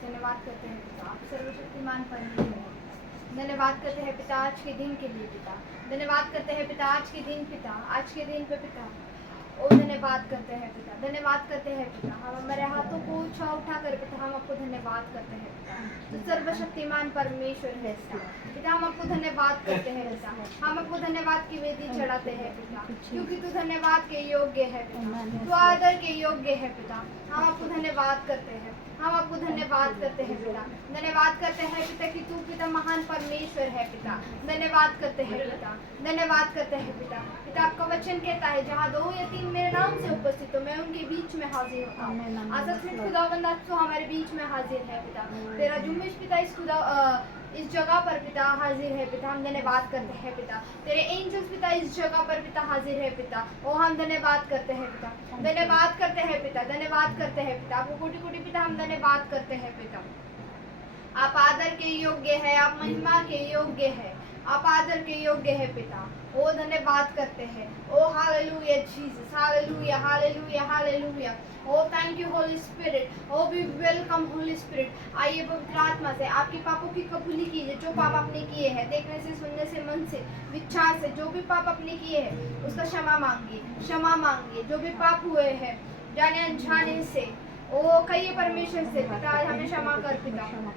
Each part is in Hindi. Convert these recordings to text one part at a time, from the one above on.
धन्यवाद करते हैं पिता, आप सर्वशक्तिमान परमेश्वर हैं। धन्यवाद करते हैं पिता आज के दिन के लिए पिता। धन्यवाद करते हैं पिता आज के दिन पिता, आज के दिन पे पिता। ओ धन्यवाद करते हैं पिता, धन्यवाद करते हैं पिता। हम हमारे हाथों को ऊंचा उठा कर पिता हम आपको धन्यवाद करते हैं पिता। तो सर्वशक्तिमान परमेश्वर है पिता, हम आपको धन्यवाद करते हैं पिता। हम आपको धन्यवाद की वेदी चढ़ाते हैं पिता, क्योंकि तू धन्यवाद के योग्य है पिता, तू आदर के योग्य है पिता। हम आपको धन्यवाद करते हैं, हम आपको धन्यवाद करते हैं पिता। धन्यवाद करते हैं पिता कि तू पिता महान परमेश्वर है पिता। धन्यवाद करते हैं पिता, धन्यवाद करते हैं पिता। पिता आपका वचन कहता है जहाँ 2 या 3 मेरे नाम से उपस्थित हो मैं उनके बीच में हाजिर होता हूँ। आज सचमुच खुदावंद आज तो हमारे बीच में हाजिर है पिता। तेरा जुम्मिश पिता इस जगह पर पिता हाजिर है पिता। हम धन्यवाद करते हैं पिता। तेरे एंजल्स पिता इस जगह पर पिता हाजिर है पिता। ओ हम धन्यवाद करते हैं पिता, धन्यवाद करते हैं पिता, धन्यवाद करते हैं पिता। आपको कोटि कोटि पिता हम धन्यवाद करते हैं पिता। आप आदर के योग्य है, आप महिमा के योग्य है, आप आदर के योग्य है पिता। ओ धन्यवाद करते हैं। Oh hallelujah Jesus, hallelujah hallelujah hallelujah. Oh thank you Holy Spirit. Oh we welcome Holy Spirit. आइए पवित्र आत्मा से आपके पापों की कबूली कीजिए। जो पाप आपने किए हैं देखने से, सुनने से, मन से, विचार से, जो भी पाप आपने किए हैं उसका क्षमा मांगिए, क्षमा मांगिए। जो भी पाप हुए हैं जाने अनजाने से, ओ कहिए परमेश्वर से पिता हमें क्षमा कर पिता, क्षमा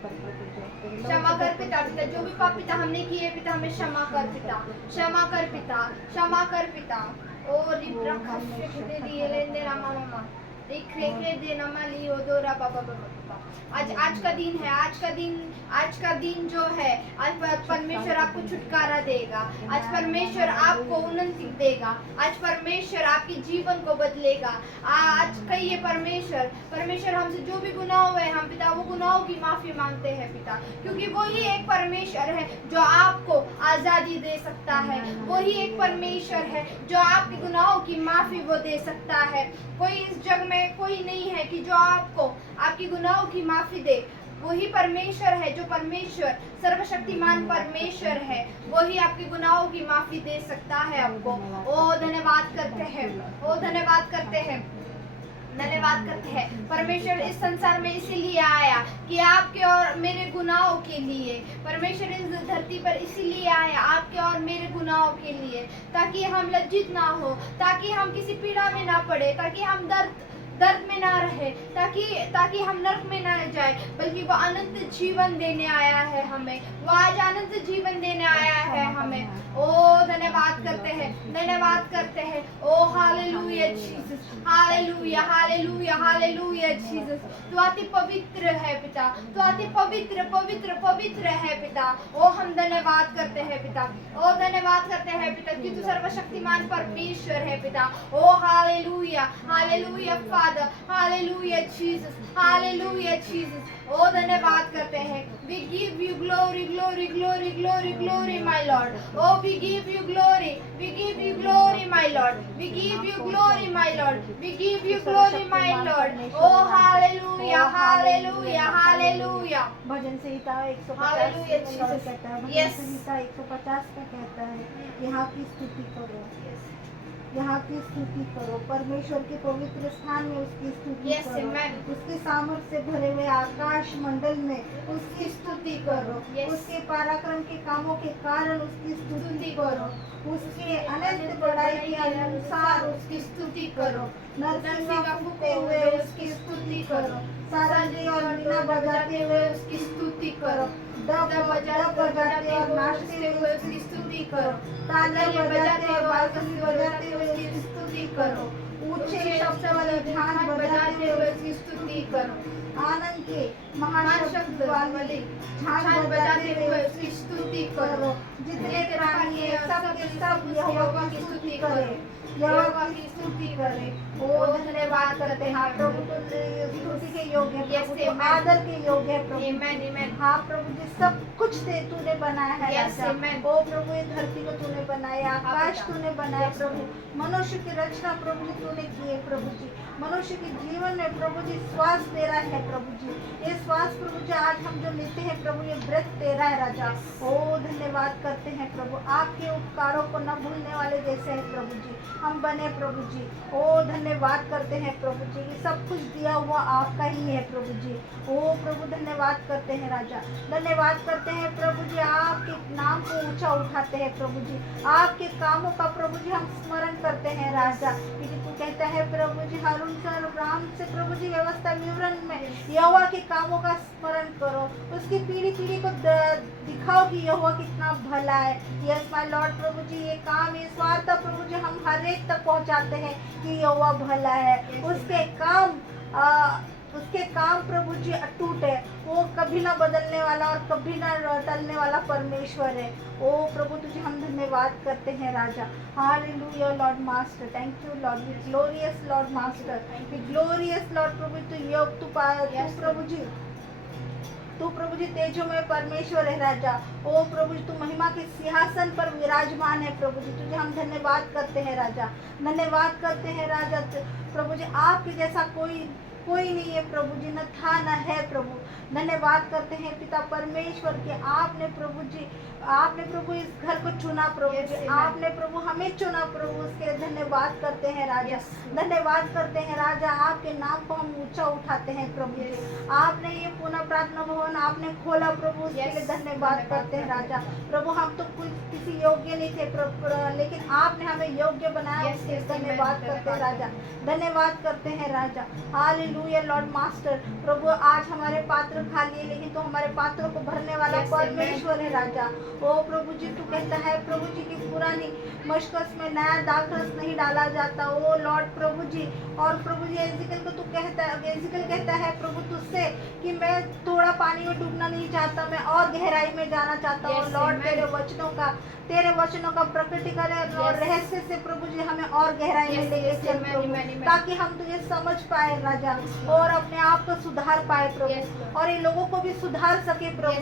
कर पिता। पिता जो भी पाप पिता हमने किए पिता हमें क्षमा कर पिता, क्षमा कर पिता, क्षमा कर पिता। ओ रिब्रा खशे दे दिए लेंदे रामा मामा रिख्रेखे दे नमा लियो दो रा बाबा बाबा। आज का दिन है, आज का दिन जो है आज परमेश्वर आपको छुटकारा देगा। आज परमेश्वर आपको उन्नति देगा। आज परमेश्वर आपके जीवन को बदलेगा। आज कहिए परमेश्वर हमसे जो भी गुनाह हुए हम पिता वो गुनाहों की माफी मांगते हैं पिता, क्योंकि वही एक परमेश्वर है जो आपको आजादी दे सकता है। वही एक परमेश्वर है जो आपके गुनाहों की माफी वो दे सकता है। कोई इस जग में कोई नहीं है कि जो आपको आपकी गुनाहों की माफी दे। वही परमेश्वर है जो परमेश्वर सर्वशक्तिमान परमेश्वर है, वही आपके गुनाहों की माफी दे सकता है आपको। ओ धन्यवाद करते हैं, ओ धन्यवाद करते हैं, धन्यवाद करते हैं। परमेश्वर इस संसार में इसीलिए आया कि आपके और मेरे गुनाहों के लिए। परमेश्वर इस धरती पर इसीलिए आया आपके और मेरे गुनाहों के लिए, ताकि हम लज्जित ना हो, ताकि हम किसी पीड़ा में ना पड़े, ताकि हम दर्द में ना रहे, ताकि हम नरक में ना जाए, बल्कि वो अनंत जीवन देने आया है हमें। वो आज अनंत जीवन देने आया है हमें। ओ धन्यवाद करते हैं, धन्यवाद करते हैं। Oh hallelujah Jesus, hallelujah hallelujah hallelujah Jesus. तू अति पवित्र है पिता, तू अति पवित्र पवित्र पवित्र है पिता। ओ हम धन्यवाद करते हैं पिता, ओ धन्यवाद करते हैं पिता कि तू सर्वशक्तिमान परमेश्वर है पिता। Oh hallelujah hallelujah father, hallelujah Jesus, hallelujah Jesus. ओ धन्यवाद करते हैं। We give you glory glory glory glory glory my Lord. Oh we give you glory, we give you glory my Lord, we give you glory my Lord, we give you glory my Lord. Oh hallelujah hallelujah hallelujah. भजन संहिता 150 हालेलुया कहता जीसस। है, भजन यस संहिता 150 का कहता है यहाँ की स्तुति करो, यहाँ की स्तुति करो। परमेश्वर के पवित्र स्थान में उसकी स्तुति Yes, करो। amen. उसके सामर्थ्य से भरे हुए आकाश मंडल में उसकी स्तुति करो। Yes. उसके पराक्रम के कामों के कारण उसकी स्तुति करो। उसके अनंत बड़ाई के अनुसार उसकी स्तुति करो। नरसिंगा फूंकते हुए उसकी स्तुति करो। सारंगी और वीणा बजाते हुए उसकी स्तुति करो। डब बजाते और नाचते हुए उसकी स्तुति करो। ताले बजाते और बांसुरी बजाते हुए उसकी स्तुति करो। ऊंचे शब्द वाले ध्यान बजाते हुए उसकी स्तुति करो। आनंद के महाशब्द वाले झांझ बजाते हुए उसकी स्तुति करो। जितने प्राणी हैं सब के सब यहोवा की स्तुति करें, यहोवा की स्तुति करें। ओ धन्यवाद करते हैं प्रभु, तो स्तुति के योग्य है प्रभु, आदर के योग्य है प्रभु। Amen, amen. हाँ प्रभु जी, सब कुछ से तूने बनाया है Yes, राजा। amen. ओ प्रभु ये धरती को तूने बनाया, आकाश तूने बनाया प्रभु, मनुष्य की रचना प्रभु जी तूने की है प्रभु जी। मनुष्य के जीवन में प्रभु जी श्वास तेरा है प्रभु जी। ये श्वास प्रभु जी आज हम जो लेते हैं प्रभु, ये ब्रेथ तेरा है राजा। ओ धन्यवाद करते हैं प्रभु, आपके उपकारों को न भूलने वाले जैसे है प्रभु जी हम बने प्रभु जी। ओ धन्यवाद करते हैं प्रभु जी, ये सब कुछ दिया हुआ आपका ही है प्रभु जी। ओ प्रभु धन्यवाद करते हैं राजा, धन्यवाद करते हैं प्रभु जी, आपके नाम को ऊंचा उठाते हैं प्रभु जी, आपके कामों का प्रभु जी हम स्मरण करते हैं राजा। क्योंकि तू कहता है प्रभु जी हारून से और अब्राहम से प्रभु जी व्यवस्था विवरण में यहोवा के कामों का स्मरण करो, उसकी पीढ़ी पीढ़ी को दिखाओ कि यहोवा कितना भला है। यस माय लॉर्ड प्रभु जी, ये काम इस वार्ता प्रभु जी हम हर एक तक पहुंचाते हैं कि यहोवा भला है, उसके काम प्रभु जी अटूट है, वो कभी ना बदलने वाला और कभी ना टलने वाला परमेश्वर है। ओ प्रभु तुझे हम धन्यवाद करते हैं राजा। Hallelujah Lord master, thank you Lord, we glorious Lord master, we glorious Lord प्रभु तू प्रभु जी तेजो में परमेश्वर है राजा। ओ प्रभु जी तू महिमा के सिंहासन पर विराजमान है प्रभु जी, तुझे हम धन्यवाद करते हैं राजा, धन्यवाद करते हैं राजा। प्रभु जी आपके जैसा कोई नहीं है प्रभु जी, न था न है प्रभु। धन्यवाद करते हैं पिता परमेश्वर के आपने प्रभु इस घर को चुना प्रभु जी, आपने प्रभु हमें चुना प्रभु, उसके लिए धन्यवाद करते हैं राजा, धन्यवाद करते हैं राजा। आपके नाम को हम ऊंचा उठाते हैं प्रभु जी, आपने ये पुनः प्रार्थना भवन आपने खोला प्रभु, उसके लिए धन्यवाद करते हैं राजा। प्रभु हम तो किसी योग्य नहीं थे प्रभु, लेकिन आपने हमें योग्य बनाया, उसके लिए धन्यवाद करते हैं राजा, धन्यवाद करते हैं राजा। हालेलुया लॉर्ड मास्टर, प्रभु आज हमारे पात्र खाली है, लेकिन तो हमारे पात्रों को भरने वाला परमेश्वर है राजा। ओ प्रभु जी तू कहता है प्रभु जी की पुरानी मशकस में नया दाखरस नहीं डाला जाता। ओ लॉर्ड प्रभु जी, और प्रभु जी एजिकल को तू कहता है प्रभु तुझसे कि मैं थोड़ा पानी में डूबना नहीं चाहता, मैं और गहराई में जाना चाहता हूँ। लॉर्ड तेरे वचनों का प्रकटीकरण और रहस्य से प्रभु जी हमें और गहराई में लेके चल प्रभु, ताकि हम तुझे समझ पाए राजा और अपने आप को सुधार पाए प्रभु, और इन लोगों को भी सुधार सके प्रभु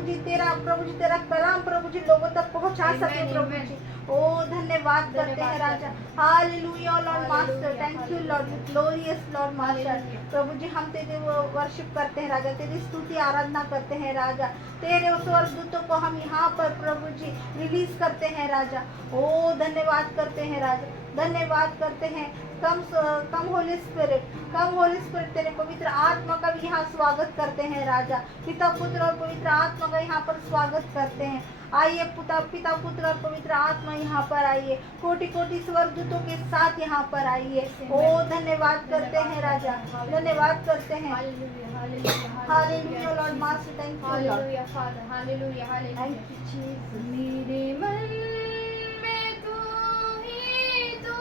जी। तेरा कलाम प्रभु जी लोगों तक पहुंचा सके प्रभु जी। ओ धन्यवाद करते हैं राजा। Hallelujah Lord master, thank you Lord, glorious Lord master. प्रभु जी हम तेरे वर्शिप करते हैं राजा, तेरी स्तुति आराधना करते हैं राजा, तेरे स्वर्गदूतों को हम यहाँ पर प्रभु जी रिलीज करते हैं राजा। ओ धन्यवाद करते हैं राजा, धन्यवाद करते हैं। कम होली स्पिरिट तेरे पवित्र आत्मा का भी यहाँ स्वागत करते हैं राजा। पिता पुत्र और पवित्र आत्मा का यहाँ पर स्वागत करते हैं। आइए पिता पुत्र और पवित्र आत्मा यहाँ पर आइए, कोटि कोटि स्वर्गदूतों के साथ यहाँ पर आइए। ओ धन्यवाद करते हैं राजा, धन्यवाद करते हैं। Hallelujah Lord master, thank you hallelujah father, hallelujah hallelujah. Thank you Jesus. मेरे मन में तू ही तो,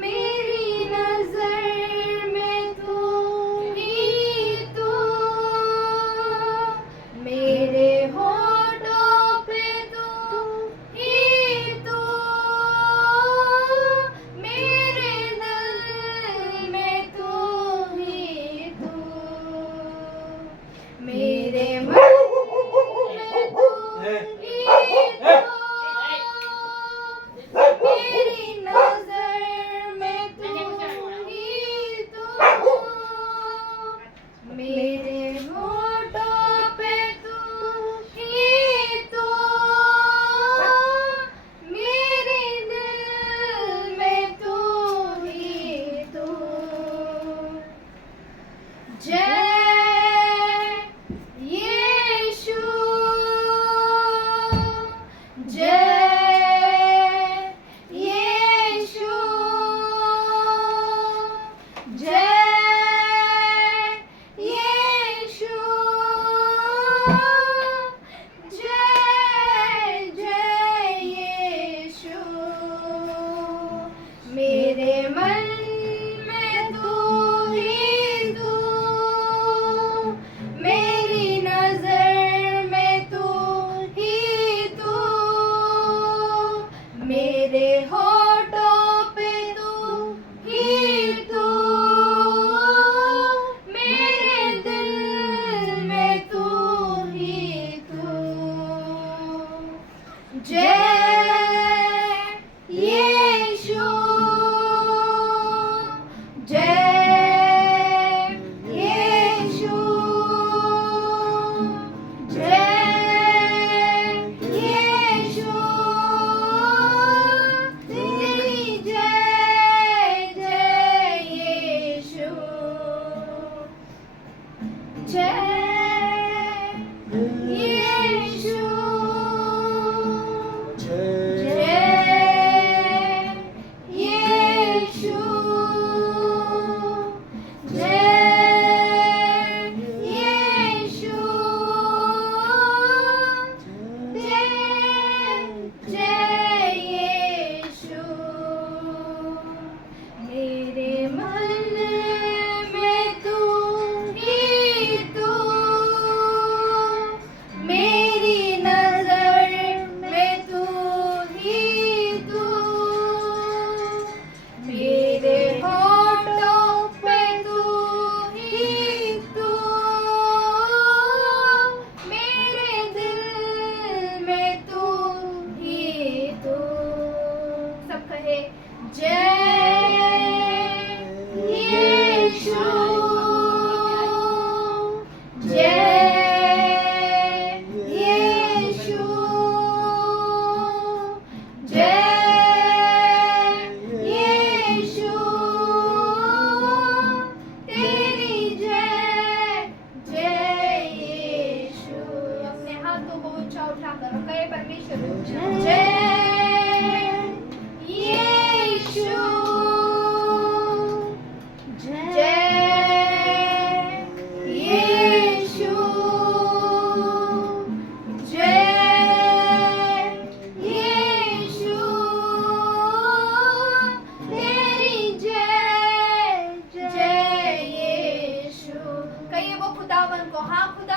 मेरी नजर में तू ही तो, मेरे होठों पे तू ही तो, मेरे दिल में तू ही तो, मेरे मन में तू ही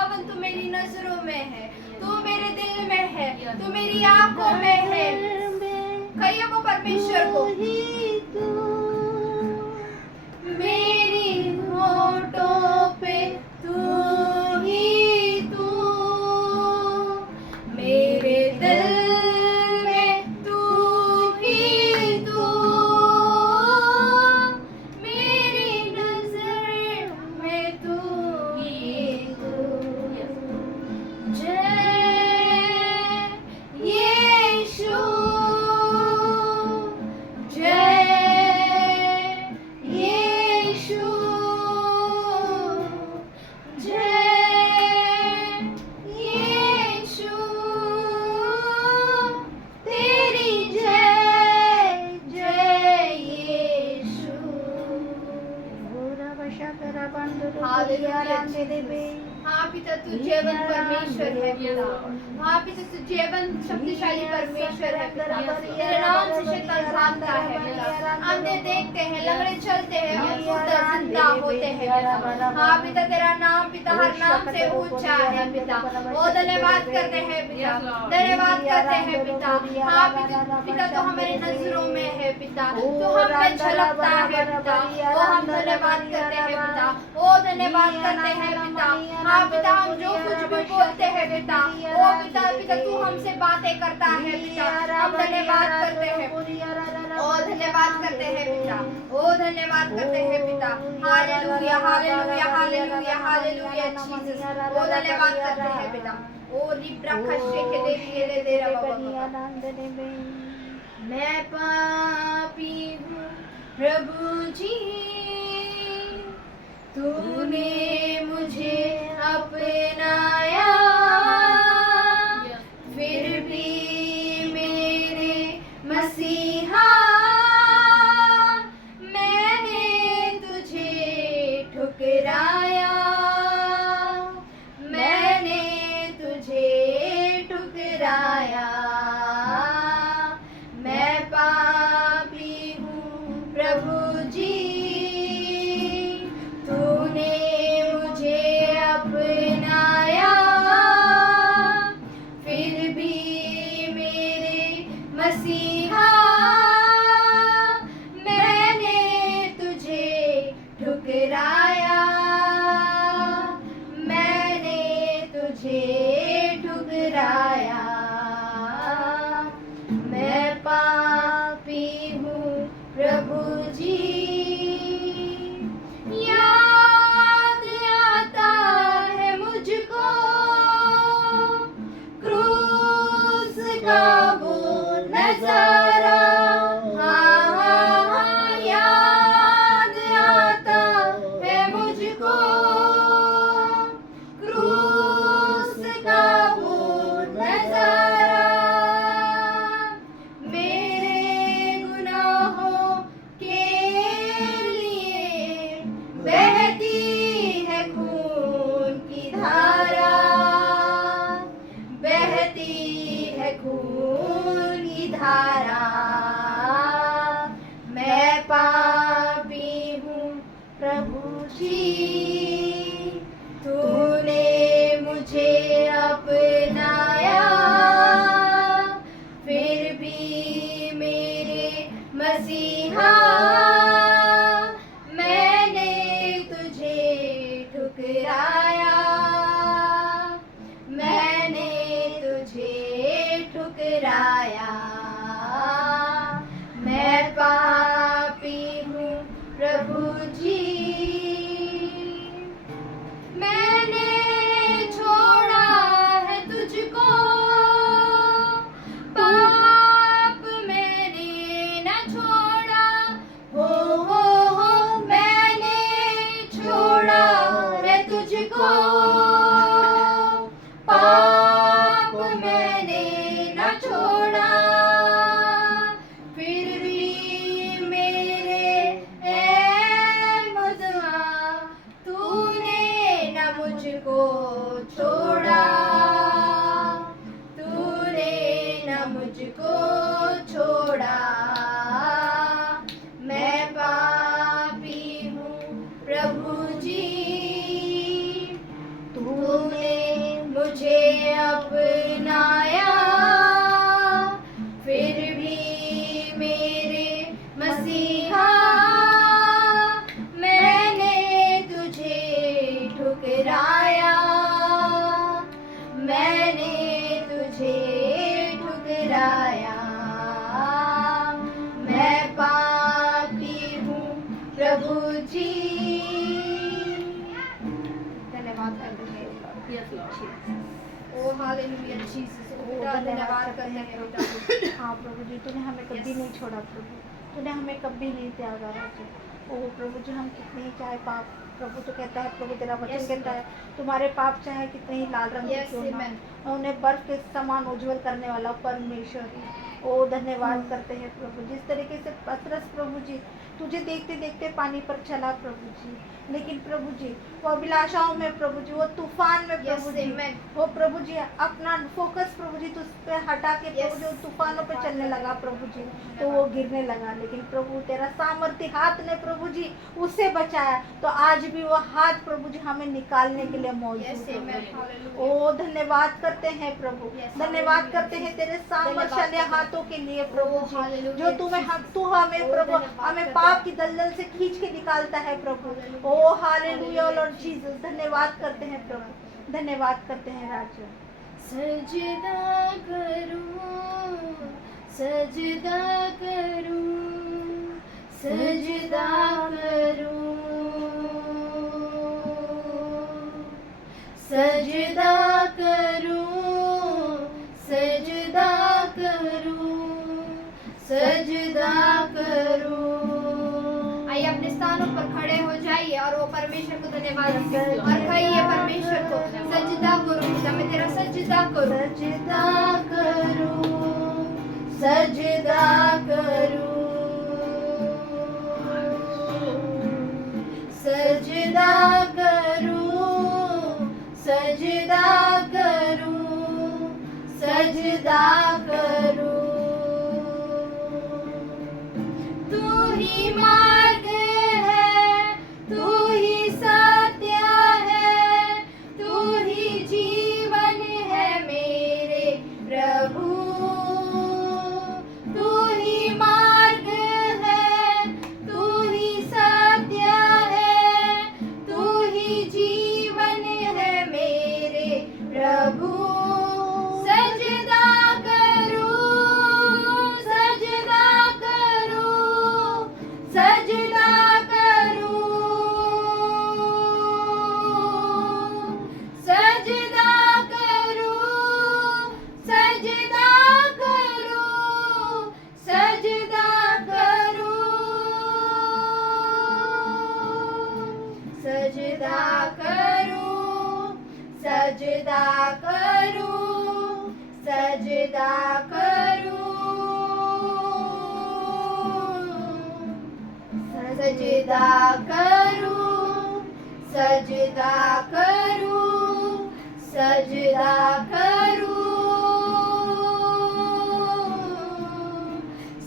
खुदावन तू मेरी नजरों में है, तू मेरे दिल में है, तू मेरी आंखों में है। कहिए वो परमेश्वर को, मेरी होठों पे तू ही तू, मेरे दिल में तू ही तू, मेरी नजर में तू ही तू। जय यीशु, जय यीशु, जय यीशु, तेरी जय जय यीशु। हाँ पिता तू जीवन परमेश्वर है पिता, हाँ पिता तू जीवन शक्तिशाली परमेश्वर है पिता। तेरे नाम से शैतान भागता है पिता, अंधे देखते हैं, लंगड़े चलते हैं और मुर्दा जिंदा होते हैं पिता। हाँ पिता तेरा नाम पिता हर नाम से ऊंचा है पिता। ओ धन्यवाद करते हैं पिता, धन्यवाद करते हैं पिता। हाँ पिता पिता तो हमारी नजरों में है पिता, तो हम पे झलकता है पिता। ओ हम धन्यवाद करते हैं पिता, ओ धन्यवाद करते हैं पिता। हाँ पिता हम जो कुछ भी बोलते हैं पिता, ओ पिता पिता तू हमसे बातें करता है पिता, हम धन्यवाद करते हैं, ओ धन्यवाद करते हैं पिता, ओ धन्यवाद करते हैं पिता। Hallelujah hallelujah hallelujah hallelujah Jesus, ओ धन्यवाद करते हैं पिता। ओ लिब्रा खशे के दे रहा बाबा। मैं पापी हूँ प्रभु जी, तूने मुझे अपनाया, फिर भी मेरे मसीहा मैंने तुझे ठुकराया, मैंने तुझे ठुकराया। मैं पापी हूँ प्रभु जी, तूने मुझे अपनाया, फिर भी मेरे मसीहा मैंने तुझे ठुकराया, मैंने तुझे ठुकराया। मैं पापी हूँ प्रभु जी, याद आता है मुझको क्रूस का वो नजारा। हाँ हाँ हाँ याद आता है मुझको क्रूस का वो नजारा। मेरे गुनाहों के लिए बहती है खून की धारा, बहती है खून की धारा। मैं पापी हूँ प्रभु जी, तूने मुझे अपनाया, फिर भी मेरे मसीहा मैंने तुझे ठुकराया, मैंने तुझे ठुकराया। मैं पापी हूँ प्रभु जी। Hallelujah Jesus. ओ पिता धन्यवाद करते हैं पिता। हाँ प्रभु जी, तूने हमें कभी नहीं छोड़ा प्रभु, तूने हमें कभी नहीं त्यागा राजा। ओ प्रभु जी, हम कितने ही चाहे पाप, प्रभु तो कहता है, प्रभु तेरा वचन Yes, कहता है तुम्हारे पाप चाहे कितने ही लाल रंग के Yes, क्यों ना amen. हो, उन्हें बर्फ के समान उज्जवल करने वाला परमेश्वर है। ओ धन्यवाद करते हैं प्रभु, जिस तरीके से पतरस प्रभु जी तुझे देखते देखते पानी पर चला प्रभु जी, लेकिन प्रभु जी वो अभिलाषाओं में प्रभु जी, वो तूफान में प्रभु Yes, जी, amen. वो प्रभु जी अपना फोकस प्रभु जी तुझ पे हटा के प्रभु Yes. जी तूफानों पे चलने लगा प्रभु जी, तो वो गिरने लगा, लेकिन प्रभु तेरा सामर्थ्य हाथ ने प्रभु जी उसे बचाया, तो आज भी वो हाथ प्रभु जी हमें निकालने के लिए मौजूद Yes, है amen. प्रभु। Hallelujah. ओ धन्यवाद करते हैं प्रभु, Yes, धन्यवाद hallelujah. करते हैं तेरे सामर्थ्यशाली धन्यवाद करते हैं। हाथों के लिए प्रभु Oh, जी, hallelujah, जो तुम्हें Jesus. तू हमें Oh, प्रभु धन्यवाद हमें करते पाप हैं। की दलदल से खींच के निकालता है प्रभु। Hallelujah. ओ हालेलुया Hallelujah, लॉर्ड जीसस, धन्यवाद करते हैं प्रभु, धन्यवाद करते हैं राजा। सजदा करूं, सजदा करूं, सजदा करूं, सजदा करूं, सजदा करूं, सजदा करूं। आइए अपने स्थानों पर खड़े हो जाइए और वो परमेश्वर को धन्यवाद दीजिए और कहिए परमेश्वर को, सजदा करूं पिता, मैं तेरा सजदा करूं, सजदा करूं, सजदा करूं, सजदा करूं, सजदा करूं, सजदा करूं। तू ही मार्ग है, तू ही सत्य है, तू ही जीवन है मेरे प्रभु। तू ही मार्ग है, तू ही सत्य है, तू ही जीवन है मेरे प्रभु। सजदा करूं, सजदा करूं, सजदा करूं, सजदा करूं, सजदा करूं, सजदा करूं, सजदा करूं, सजदा करूं, सजदा करूं, सजदा करूं, सजदा करूं, सजदा करूं,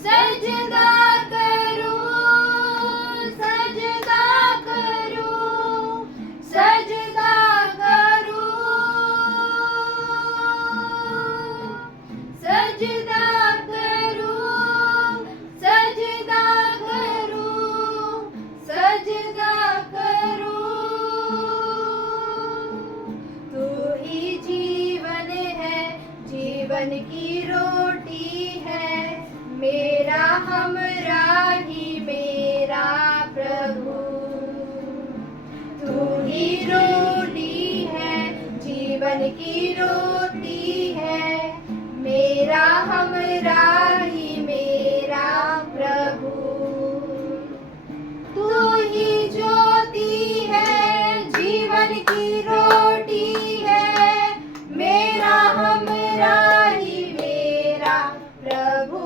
सजदा करूं, सजदा करूं, सजदा करूं, सजदा करूं, सजदा करूं, सजदा करूं। तू ही जीवन है, जीवन की रोटी है, मेरा हमराही मेरा प्रभु। तू ही रोटी है, जीवन की रोटी है, मेरा हमराही मेरा प्रभु। तू ही ज्योति है, जीवन की रोटी है, मेरा हमराही मेरा प्रभु।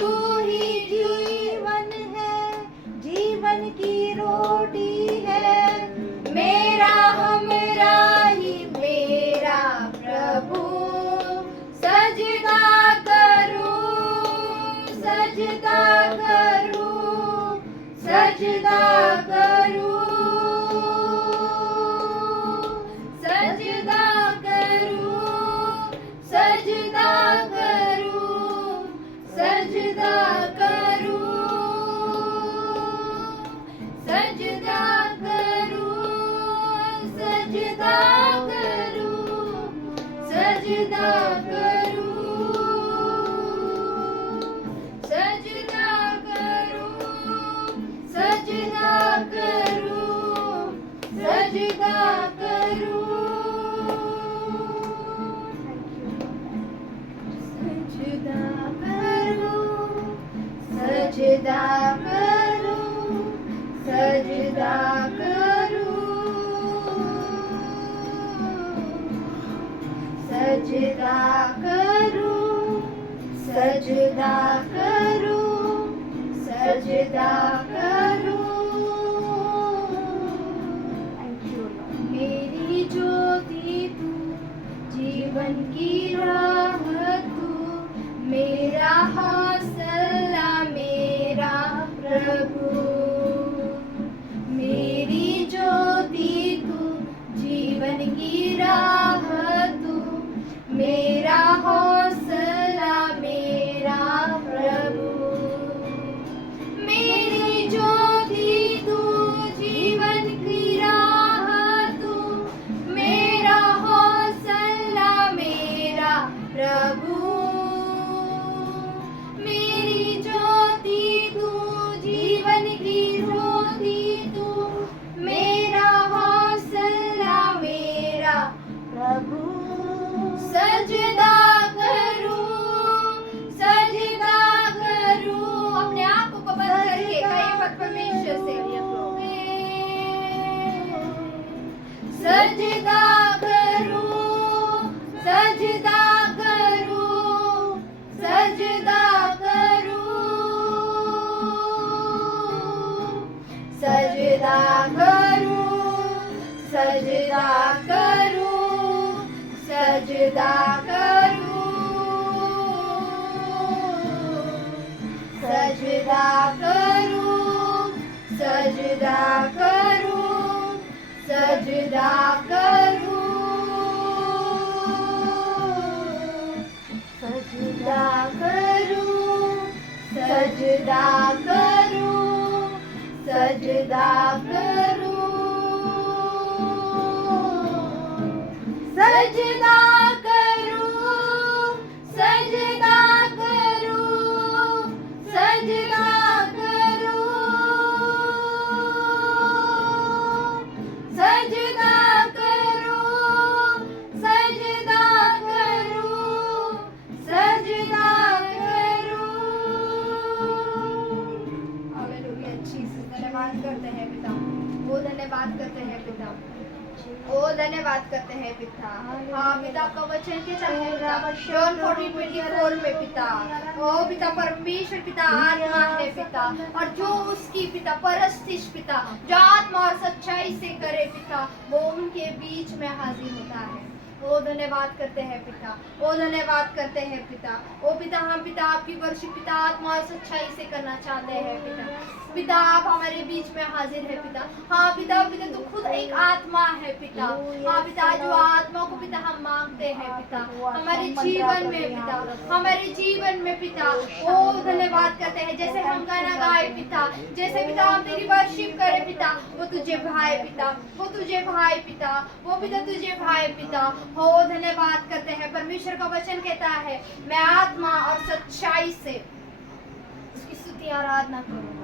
तू ही जीवन है, जीवन की रोटी है, मेरा हमराही मेरा प्रभु। सजदा करूं, सजदा करूं, सजदा करूं, सजदा करूं, सजदा करूं, सजदा करूं, सजदा करूं, सजदा करूं, सजदा करूं, सजदा करूं, सजदा करूं, सजदा करूं, सजदा करूं, सजदा करूं, सजदा करूं, सजदा करूं, सजदा करूं। मेरी ज्योति तू, जीवन की राह तू, मेरा हौसला मेरा प्रभु। मेरी ज्योति तू, जीवन की राह तू, मेरा हौसला मेरा प्रभु। मेरी ज्योति तू, जीवन की राह तू, मेरा हौसला मेरा प्रभु। मेरी ज्योति तू, जीवन की ज्योति तू, मेरा हौसला मेरा प्रभु। सजदा करूं, सजदा करूं, अपने आप को बंद करके कहीं पर परमेश्वर से सजदा करूं, सजदा करूं, सजदा करूं, सजदा करूं, सजदा करूं, सजदा करूं, सजदा करूं, सजदा करूं, सजदा करूं, सजदा करूं, सजदा करूं, सजदा करूं, सजदा करूं, सजदा करूं, सजदा करूं, सजदा करूं, सजदा करूं, सजदा करूं। हालेलुया। जीसस, धन्यवाद करते हैं पिता, वो धन्यवाद करते हैं पिता, ओ धन्यवाद करते हैं पिता। हाँ पिता, आपका वचन के चाहे जॉन 14:24 में पिता, ओ पिता परमेश्वर पिता आत्मा है पिता, और जो उसकी पिता परस्तिश पिता जो आत्मा और सच्चाई से करे पिता, वो उनके बीच में हाजिर होता है। ओ धन्यवाद करते हैं पिता, ओ धन्यवाद करते हैं पिता। ओ पिता, हम पिता आपकी वर्षिप पिता आत्मा और सच्चाई से करना चाहते हैं पिता। पिता आप हमारे बीच में हाजिर है पिता। हाँ पिता, पिता तू खुद एक आत्मा है पिता। हाँ पिता, जो आत्मा को पिता हम मांगते हैं पिता हमारे जीवन में पिता, हमारे जीवन में पिता। ओ धन्यवाद करते हैं, जैसे हम गाना गाए पिता, जैसे पिता हम तेरी वर्शिप करें पिता, वो तुझे भाई पिता, वो तुझे भाई पिता, वो पिता तुझे भाई पिता। हो धन्यवाद करते हैं। परमेश्वर का वचन कहता है, मैं आत्मा और सच्चाई से उसकी स्तुति आराधना करूंगा।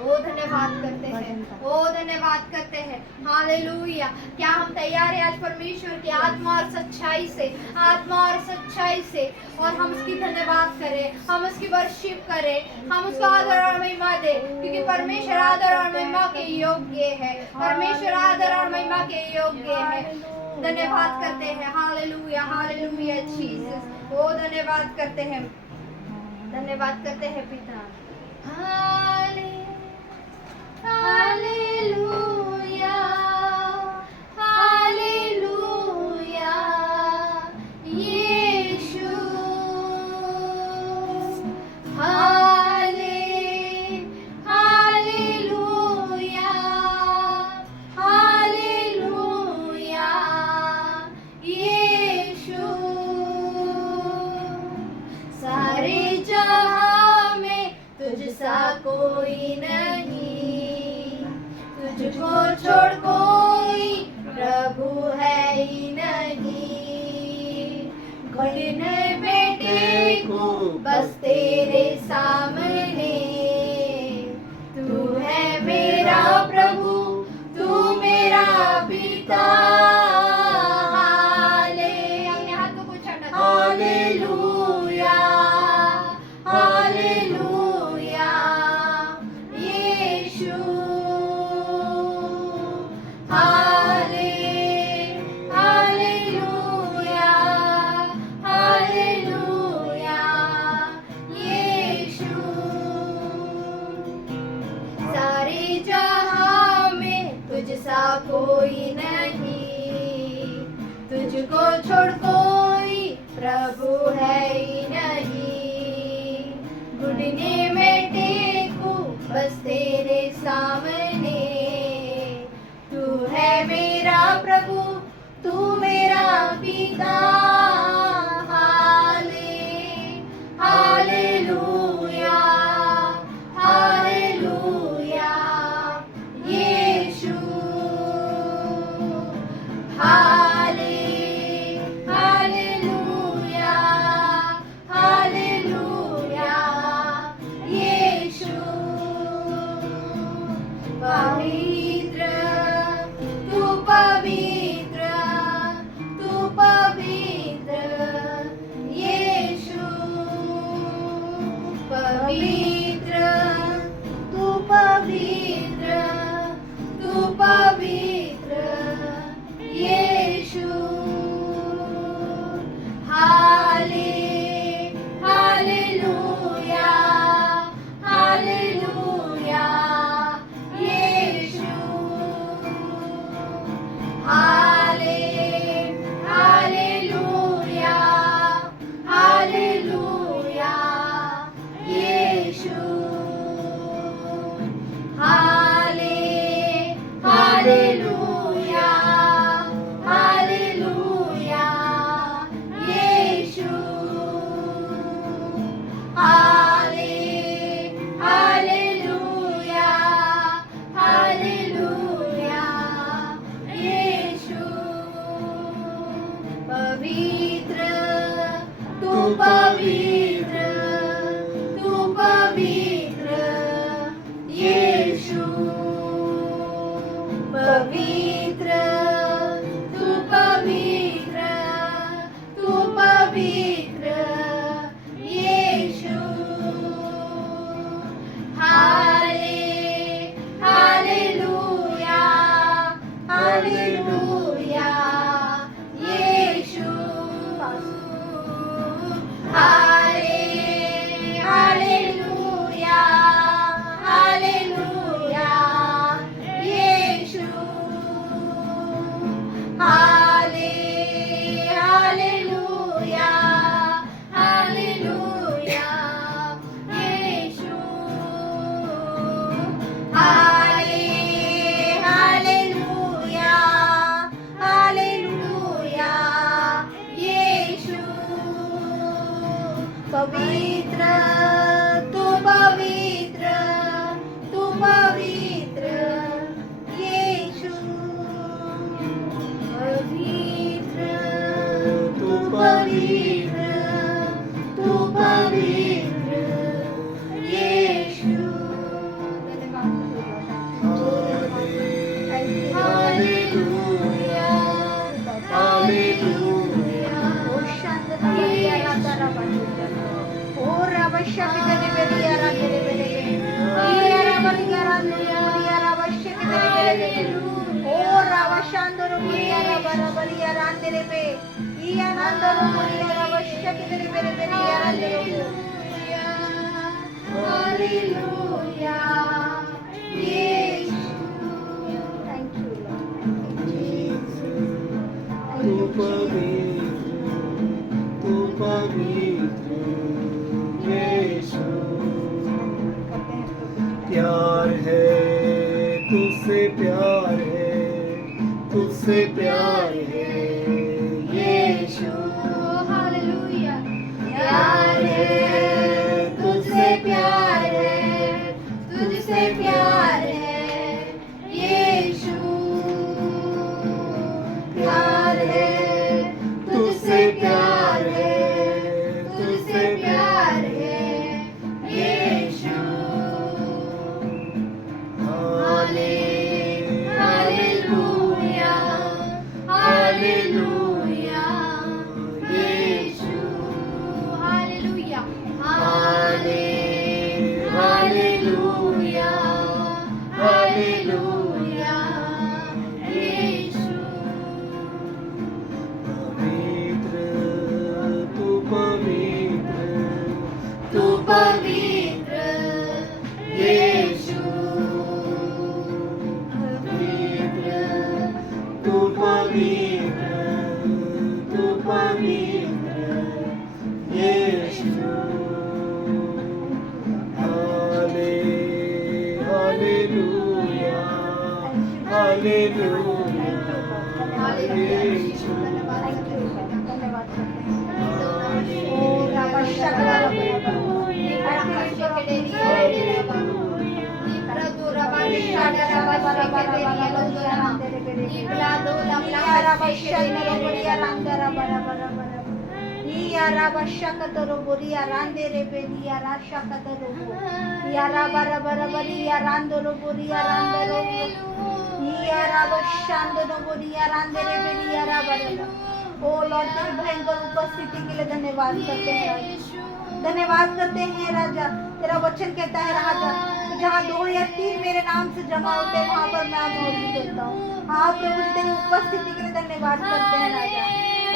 ओ धन्यवाद करते हैं, ओ धन्यवाद करते हैं। हालेलुया। क्या हम तैयार हैं आज परमेश्वर की आत्मा और सच्चाई से, आत्मा और सच्चाई से, और हम उसकी धन्यवाद करें, हम उसकी वर्शिप करें, हम उसको आदर और महिमा दें, क्योंकि परमेश्वर आदर और महिमा के योग्य है। परमेश्वर आदर और महिमा के योग्य है। धन्यवाद करते हैं। Hallelujah, hallelujah Jesus. ओ धन्यवाद करते हैं, धन्यवाद करते हैं पिता। हालेलुया, हालेलुया यीशु। हालेलुया, हालेलुया यीशु। सारे जहां में तुझसा कोई नहीं, तुझको छोड़ कोई प्रभु है ही नहीं। घुटने बेटे को बस तेरे सामने, तू है मेरा प्रभु, तू मेरा पिता। हमने हाथों को छाटा। हालेलुया, हालेलुया, तुझसा कोई नहीं, तुझको छोड़ कोई प्रभु है ही नहीं। घुटने में टेकूं बस तेरे सामने, तू है मेरा प्रभु, तू मेरा पिता। हालेलुया, हालेलुया, यीशु। हालेलुया, हालेलुया, यीशु। पवित्र, तू पवित्र, तू पवित्र, यीशु। पवित्र, तू पवित्र, तू पवित्र, यीशु। हालेलुया, हालेलुया, यीशु। हालेलुया, हालेलुया, यीशु। हालेलुया, हालेलुया, यीशु। हालेलुया, हालेलुया, यीशु। पवित्र, तू पवित्र, तू पवित्र, यीशु। पवित्र, तू पवित्र, तू पवित्र, यीशु। हालेलुया, हालेलुया, यीशु। हालेलुया, हालेलुया, यीशु। हालेलुया, हालेलुया, यीशु। हालेलुया, हालेलुया, यीशु। पवित्र, तू पवित्र, तू पवित्र, यीशु। पवित्र, तू पवित्र, तू पवित्र, यीशु। हालेलुया, हालेलुया, तू पवित्र, तू पवित्र, यीशु। प्यार है, तुझसे प्यार है, तुझसे प्यार है, यीशु। हालेलुया, प्यार है, तुझसे प्यार है, तुझसे प्यार है, यीशु। प्यार है, तुझसे प्यार है, तुझसे प्यार है, यीशु। हालेलुया, हालेलुया, यीशु। हालेलुया, पवित्र, तू पवित्र यीशु। हाले हालेलुया हालेलुया यीशु। ओ लॉर्ड तेरी भयंकर उपस्थिति के लिए धन्यवाद करते हैं राजा। धन्यवाद करते हैं राजा। तेरा वचन कहता है राजा कि जहाँ 2 या 3 मेरे नाम से जमा होते हैं वहाँ पर मैं मौजूद होता हूँ। हाँ प्रभु जी तेरी उपस्थिति के लिए धन्यवाद करते हैं राजा।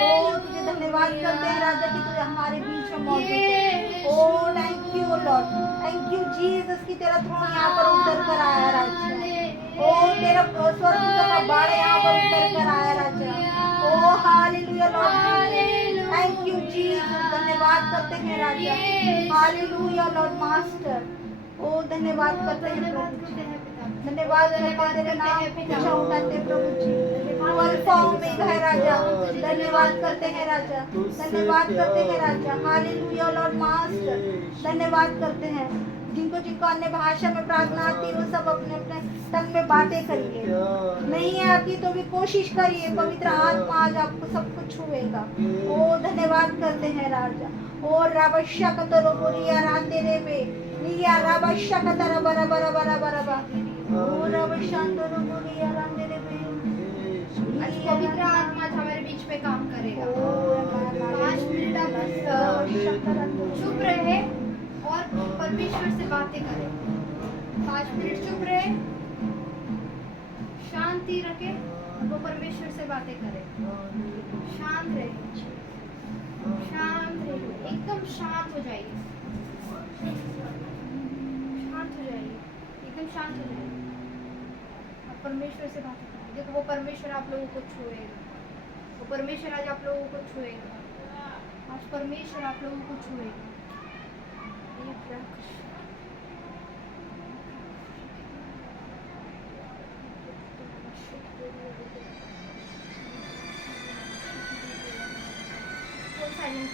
ओ तुझे धन्यवाद करते हैं राजा कि तू हमारे बीच में मौजूद है। Oh thank you Lord, thank you Jesus की तेरा थ्रोन यहाँ पर उतर कर आया राजा। ओ तेरा स्वर्गदूतों का बाड़ा यहाँ पर उतर कर आया राजा। Oh hallelujah Lord, thank you Jesus, धन्यवाद करते हैं राजा। हालेलुया लॉर्ड मास्टर, ओ धन्यवाद करते हैं प्रभु जी, धन्यवाद करते हैं तेरे नाम को ऊंचा उठाते हैं प्रभु जी। तू अल्फा ओमेगा है राजा, धन्यवाद करते हैं राजा, धन्यवाद करते हैं राजा। हालेलुया लॉर्ड मास्टर, धन्यवाद करते हैं। जिनको जिनको अन्य भाषा में प्रार्थना आती है वो सब अपने अपने तंग में बातें करिए, नहीं आती तो भी कोशिश करिए। पवित्र आत्मा आज आपको सब कुछ छुएगा। ओ धन्यवाद करते हैं राजा। ओ राबशा कतरो बोरिया राते रे बे निया राबशा कतरा बरा बरा बरा बरा बा ओ राबशा कतरो बोरिया राते रे बे। आज पवित्र आत्मा हमारे बीच में काम करेगा। 5 मिनट आप चुप रहे और परमेश्वर से बातें करें। 5 मिनट चुप रहे, शांति रखे और वो परमेश्वर से बातें करें। शांत रहे, शांत रहे, एकदम शांत हो जाइए, शांत हो जाइए, एकदम शांत हो जाइए और परमेश्वर से बातें करें। देखो वो परमेश्वर आप लोगों को छुएगा, वो परमेश्वर आज आप लोगों को छुएगा। आज परमेश्वर आप लोगों को छुएगा। कौन साइलेंट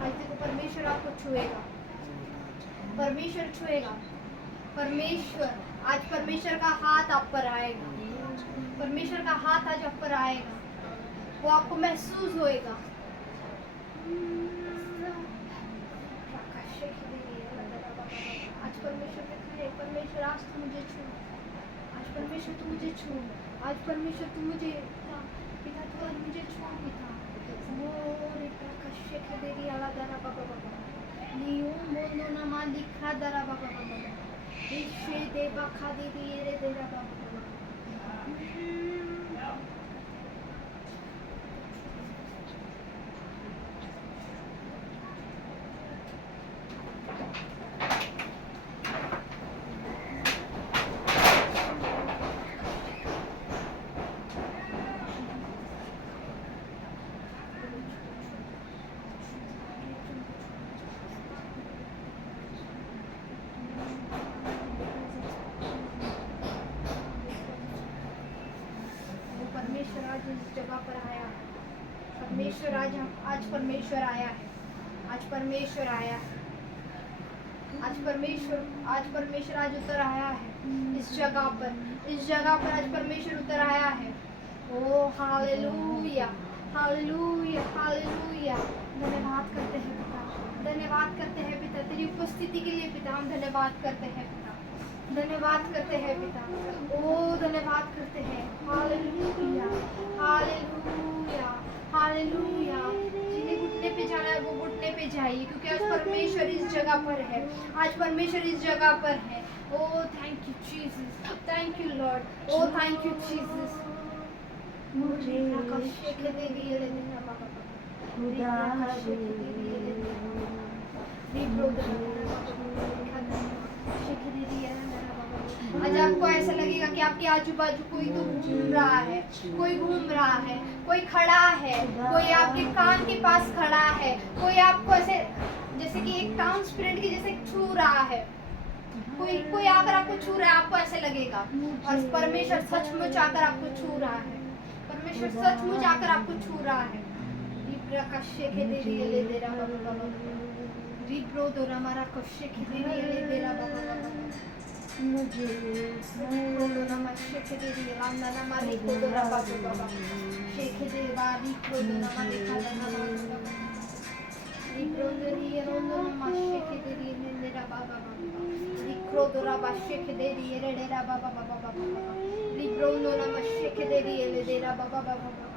आज देखो परमेश्वर आपको छुएगा, परमेश्वर छुएगा। परमेश्वर आज परमेश्वर का हाथ आप पर आएगा, परमेश्वर का हाथ आज आप पर आएगा, वो आपको महसूस होएगा। आज परमेश्वर कहता है परमेश्वर आज तू मुझे छू, आज परमेश्वर तू मुझे छू, आज परमेश्वर तू मुझे पिता तू आज मुझे छू पिता। वो रे प्रकाश के देरी आला दरा बाबा बाबा नियो मोनो नमा लिखा दरा बाबा बाबा ईशे देवा खादी दिए रे देरा बाबा बाबा। परमेश्वर आज इस जगह पर आया है, परमेश्वर आज परमेश्वर आया है, आज परमेश्वर आया है, आज परमेश्वर आज उतर आया है इस जगह पर आज परमेश्वर उतर आया है। ओ हालेलुया हालेलुया हालेलुया। धन्यवाद करते हैं पिता, धन्यवाद करते हैं पिता तेरी उपस्थिति के लिए पिता। हम धन्यवाद करते हैं पिता, धन्यवाद करते हैं पिता। ओ धन्यवाद करते हैं। Hallelujah hallelujah hallelujah. जिन्हें घुटने घुटने पे जाना है वो घुटने पे जाइए, क्योंकि आज परमेश्वर इस जगह पर है, आज परमेश्वर इस जगह पर है। Oh thank you Jesus, thank you Lord, oh thank you Jesus. मुझे आज आपको ऐसा लगेगा कि आपके आजू बाजू कोई तो घूम रहा है, कोई घूम रहा है, कोई खड़ा है, कोई आपके कान के पास खड़ा है, कोई आपको ऐसे जैसे कि एक टाउन स्पिरिट की जैसे छू रहा है, कोई आकर आपको छू रहा है, आपको ऐसे लगेगा। और परमेश्वर सचमुच आकर आपको छू रहा है, परमेश्वर सचमुच आकर आपको छू रहा है। रिब्रा का शेखे दे रही है, ले दे रहा बाबा बाबा, रिब्रो दो हमारा को शेखे दे रही है, ले दे रहा बाबा बाबा, मुझे रिब्रो दो नमा शेखे दे रही है, रामना नमा रिब्रो दो रहा बाबा बाबा, शेखे दे बारी रिब्रो दो नमा लिखा नमा बाबा, रिब्रो दो रही है, रोनो नमा शेखे दे रही है, ले दे रहा बाबा बाबा, रिब्रो दो रहा शेखे दे रही है, ले दे रहा बाबा बाबा बाबा, रिब्रो दो नमा शेखे दे रही है, ले दे रहा बाबा बाबा बाबा,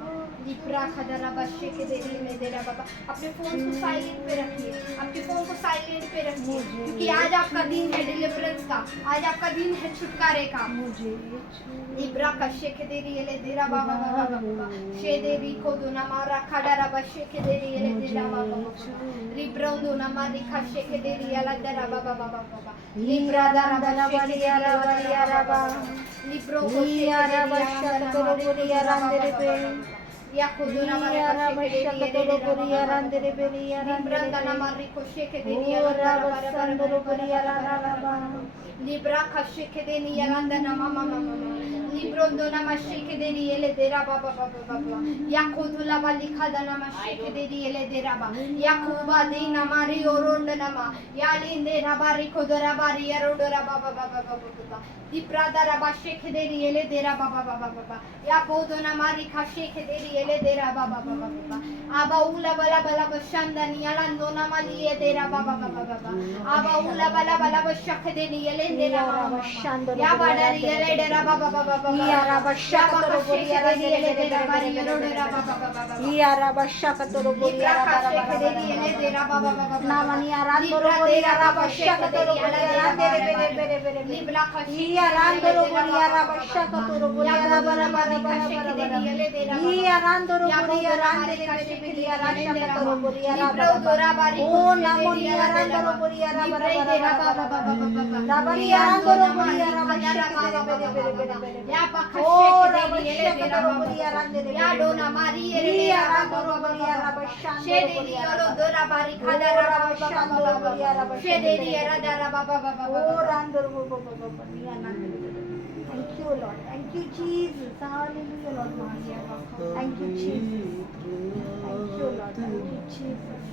लिब्रा खदरा बच्चे के दे रही है, दे रहा बाबा। अपने फोन को साइलेंट पे रखिए, आपके फोन को साइलेंट पे रखिए, क्योंकि आज आपका दिन है डिलीवरेंस का, आज आपका दिन है छुटकारे का। मुझे लिब्रा का शेख दे रही है, ले दे रहा बाबा बाबा बाबा, शे दे रही को दो ना मारा खदरा बच्चे के दे रही है, ले दे रहा बाबा बाबा, लिब्रा दो ना मारी खशे के दे रही है, ले दे रहा बाबा बाबा बाबा, लिब्रा दारा बच्चे के दे रही है, लिब्रो को या खुदरा वाला बच्चे के दे रही है, रंदरे बेरिया लिब्रा दाना मारी को शेख दे रही है, लिब्रा खशे के दे रही है, लंदना मामा मामा, लिब्रो दो ना मशे के दे रही है, ले दे रहा बाबा बाबा बाबा, या खुदला वाला लिखा दाना मशे के दे रही है, ले दे रहा बा, या खुबा दे ना मारी ओरोंड नमा, या लिंदे ना बारी खुदरा बारी या रोडरा बाबा बाबा बाबा, लिब्रा दारा बच्चे के दे रही है, ले दे रहा बाबा बाबा बाबा, या बोधो ना मारी खशे के दे रही है, ले दे रहा बाबा बाबा बाबा, आबा उला बला बला बशंदनी अलंदो ना माली ये दे रहा बाबा बाबा बाबा, आबा उला बला बला बशख दे रही है, ले दे रहा बाबा, या बाडा रही है, ले दे रहा बाबा बाबा बाबा, या बशख तो बोलिया दे रही है, ले दे रहा बारी रोडरा बाबा बाबा बाबा, यारा बशक तो बोलिया खशे दे रही है, ले दे रहा बाबा बाबा, ना मनिया रांदरो बोलिया बशक तो बोलिया तेरे बेरे बेरे बेरे लिब्रा खशे या रांदरो बोलिया बशक तो बोलिया बरा बरा बरा या रांदरो बोलिया रांदरे बेरे बेरिया राशक तो बोलिया ओ ना मोनिया रांदरो बोलिया बरा बरा बाबा बाबा राबरिया रांदरो बोलिया बशक तेरे बेरे बेरे बेरे या ओ बखशे के राबरिया बोलिया रांदरे या डोना मारी रे या रांदरो बोलिया बशक शेदेरी ओलो दोरा बारी खादा रा बाबा शेदेरी रा दारा बाबा बाबा ओ रांदरो बाबा निया Nandare Thank you, Lord. Thank you, Jesus. Hallelujah, Lord. Thank you, Jesus. Thank you, Lord. Thank you, Jesus.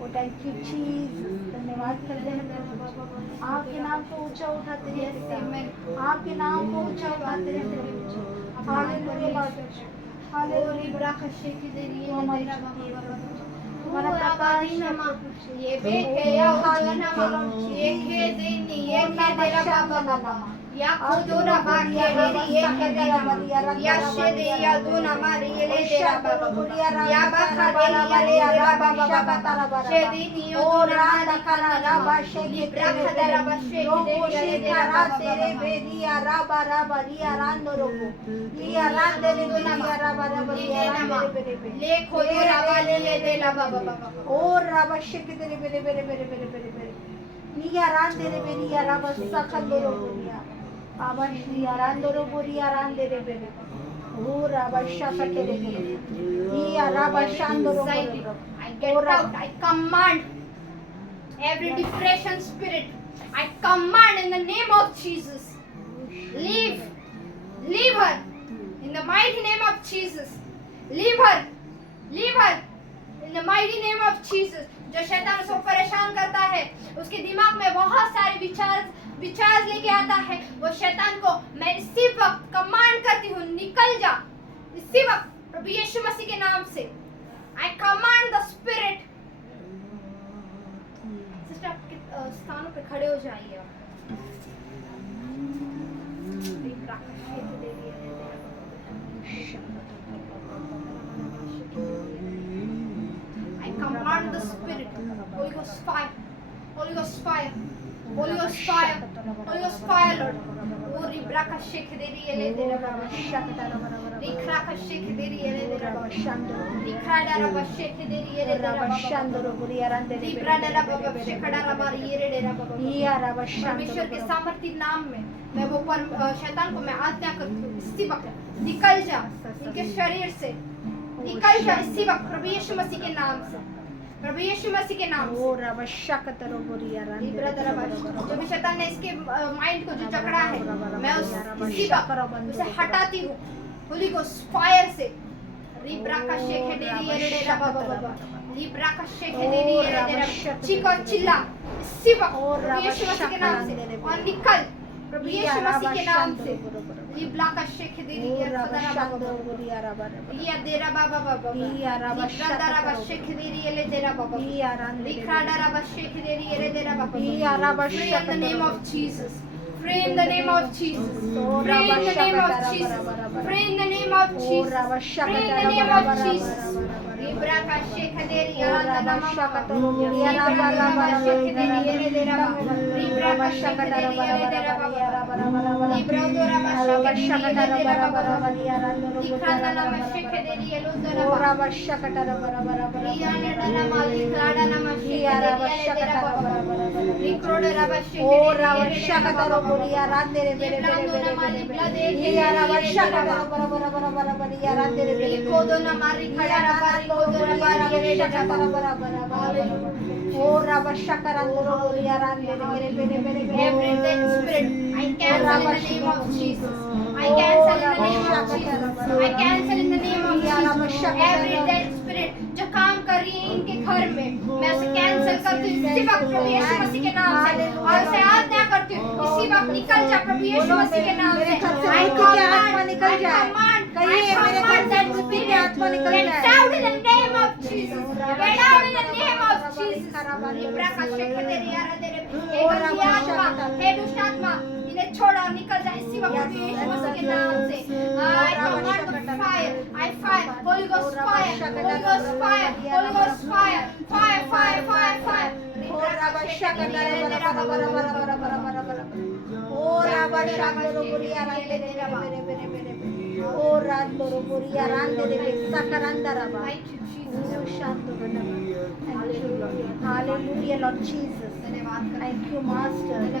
Oh, thank you, Jesus. धन्यवाद करते हैं प्रभु। आपके नाम को ऊंचा उठाते हैं पिता। आपके नाम को ऊंचा उठाते हैं प्रभु। Hallelujah, Lord. Hallelujah. लिब्रा खशे की देरी है हमारी तेरा बाबा हमारा प्रकाश नमा ये बेके या नमा ये के देनी ये के तेरा बाबा बाबा या खुदोरा बाके देरी ये के तेरा या शेदे या दोना मारी ये ले तेरा बाबा या बाका देरी या ले तेरा बाबा बाबा शेदी नियो दोना निकाला राबा शेदी ब्रख तेरा बशे के देरी ये ले तेरा बाबा तेरे बेरिया राबा राबा रिया रांदरो को लिया रांदरे बेरिया राबा राबा रिया रांदरे बेरे ले खुदोरा वाले ले तेरा बाबा बाबा और राबा शेके तेरे बेरे बेरे बेरे बेरे बेरे बेरे निया रांदरे बेरिया राबा सखंदरो बोलिया आबा रिया रांदरो बोलिया रांदरे बेरे ओ राबा शका तेरे बेरे निया राबा शांदरो बोलिया I get out. I command every depression spirit. I command in the name of Jesus. Leave. Leave her. In the mighty name of Jesus. Leave her. Leave her. In the mighty name of Jesus. जो शैतान उसको परेशान करता है, उसके दिमाग में बहुत सारे विचार लेके आता है, वो शैतान को मैं इसी वक्त कमांड करती हूँ, निकल जा इसी वक्त प्रभु यीशु मसीह के नाम से। I command the spirit. Sister आपके स्थानों पे खड़े हो जाइए आप। of the Spirit. Holy Ghost fire. Holy Ghost fire. Holy Ghost fire. Holy Ghost fire, Lord. Oh, ribraka shekhderi ele dera baba. Rikraka shekhderi ele dera baba. Rikrada raba shekhderi ele dera baba. Ribrada raba baba shekhada raba yere dera baba. परमेश्वर के सामर्थ्य नाम में मैं वो शैतान को मैं आज्ञा करती हूँ इसी वक्त निकल जा इनके शरीर से, निकल जा इसी वक्त प्रभु यीशु मसीह के नाम से, प्रभु यीशु मसीह के नाम से। जो भी शैतान ने इसके माइंड को जो जकड़ा है मैं इसी वक्त उसे हटाती हूँ होली गोस्ट फायर से। रिब्रा का शेखे देरी एरे रबा बाबा, रिब्रा का शेखे देरी एरे देरा चीखो चिल्ला इसी वक्त प्रभु यीशु मसीह के नाम से और निकल प्रभु यीशु मसीह के नाम से। रिब्रा का शेखे देरी एरे देरा बाबा बाबा, रिब्रा दारा बा शेखे देरी एरे देरा बाबा, रिब्रा दारा बा शेखे देरी एरे देरा बाबा। Pray in the name of Jesus. Pray in the name of Jesus. Pray in the name of Jesus. Pray in the name of Jesus. Pray in the name of Jesus. Libra ka shekha deri yara nama maka. Libra ka shekha deri yere dera baba. Libra ka shekha deri yere dera baba. Libra dora ka shekha deri yere dera baba. Libra nama shekha deri yelo dera baba. Iyane dana mali kada nama shekha deri yere dera baba. Libra dora ka shekha deri yere dera baba. जो काम कर रही है इनके घर में मैं उसे कैंसिल करती हूँ इसी वक्त प्रभु यीशु मसीह के नाम से और उसे आज्ञा करती हूँ इसी वक्त निकल जा प्रभु यीशु मसीह के नाम से। I command निकल जाए कहिए मेरे घर से मृत्यु की आत्मा निकल जाए। Get out in the name of Jesus. Get out in the name of Jesus. Libra का शेखे तेरी यारा तेरे गंदी आत्मा हे दुष्ट आत्मा इन्हें छोड़ा और निकल जाए इसी वक्त प्रभु यीशु मसीह के नाम से। I command the fire. I fire. Holy Ghost fire. Holy Ghost fire. Holy Ghost fire. Fire, fire, fire, fire. Hallelujah, Lord Jesus. Thank you, Master. Thank you,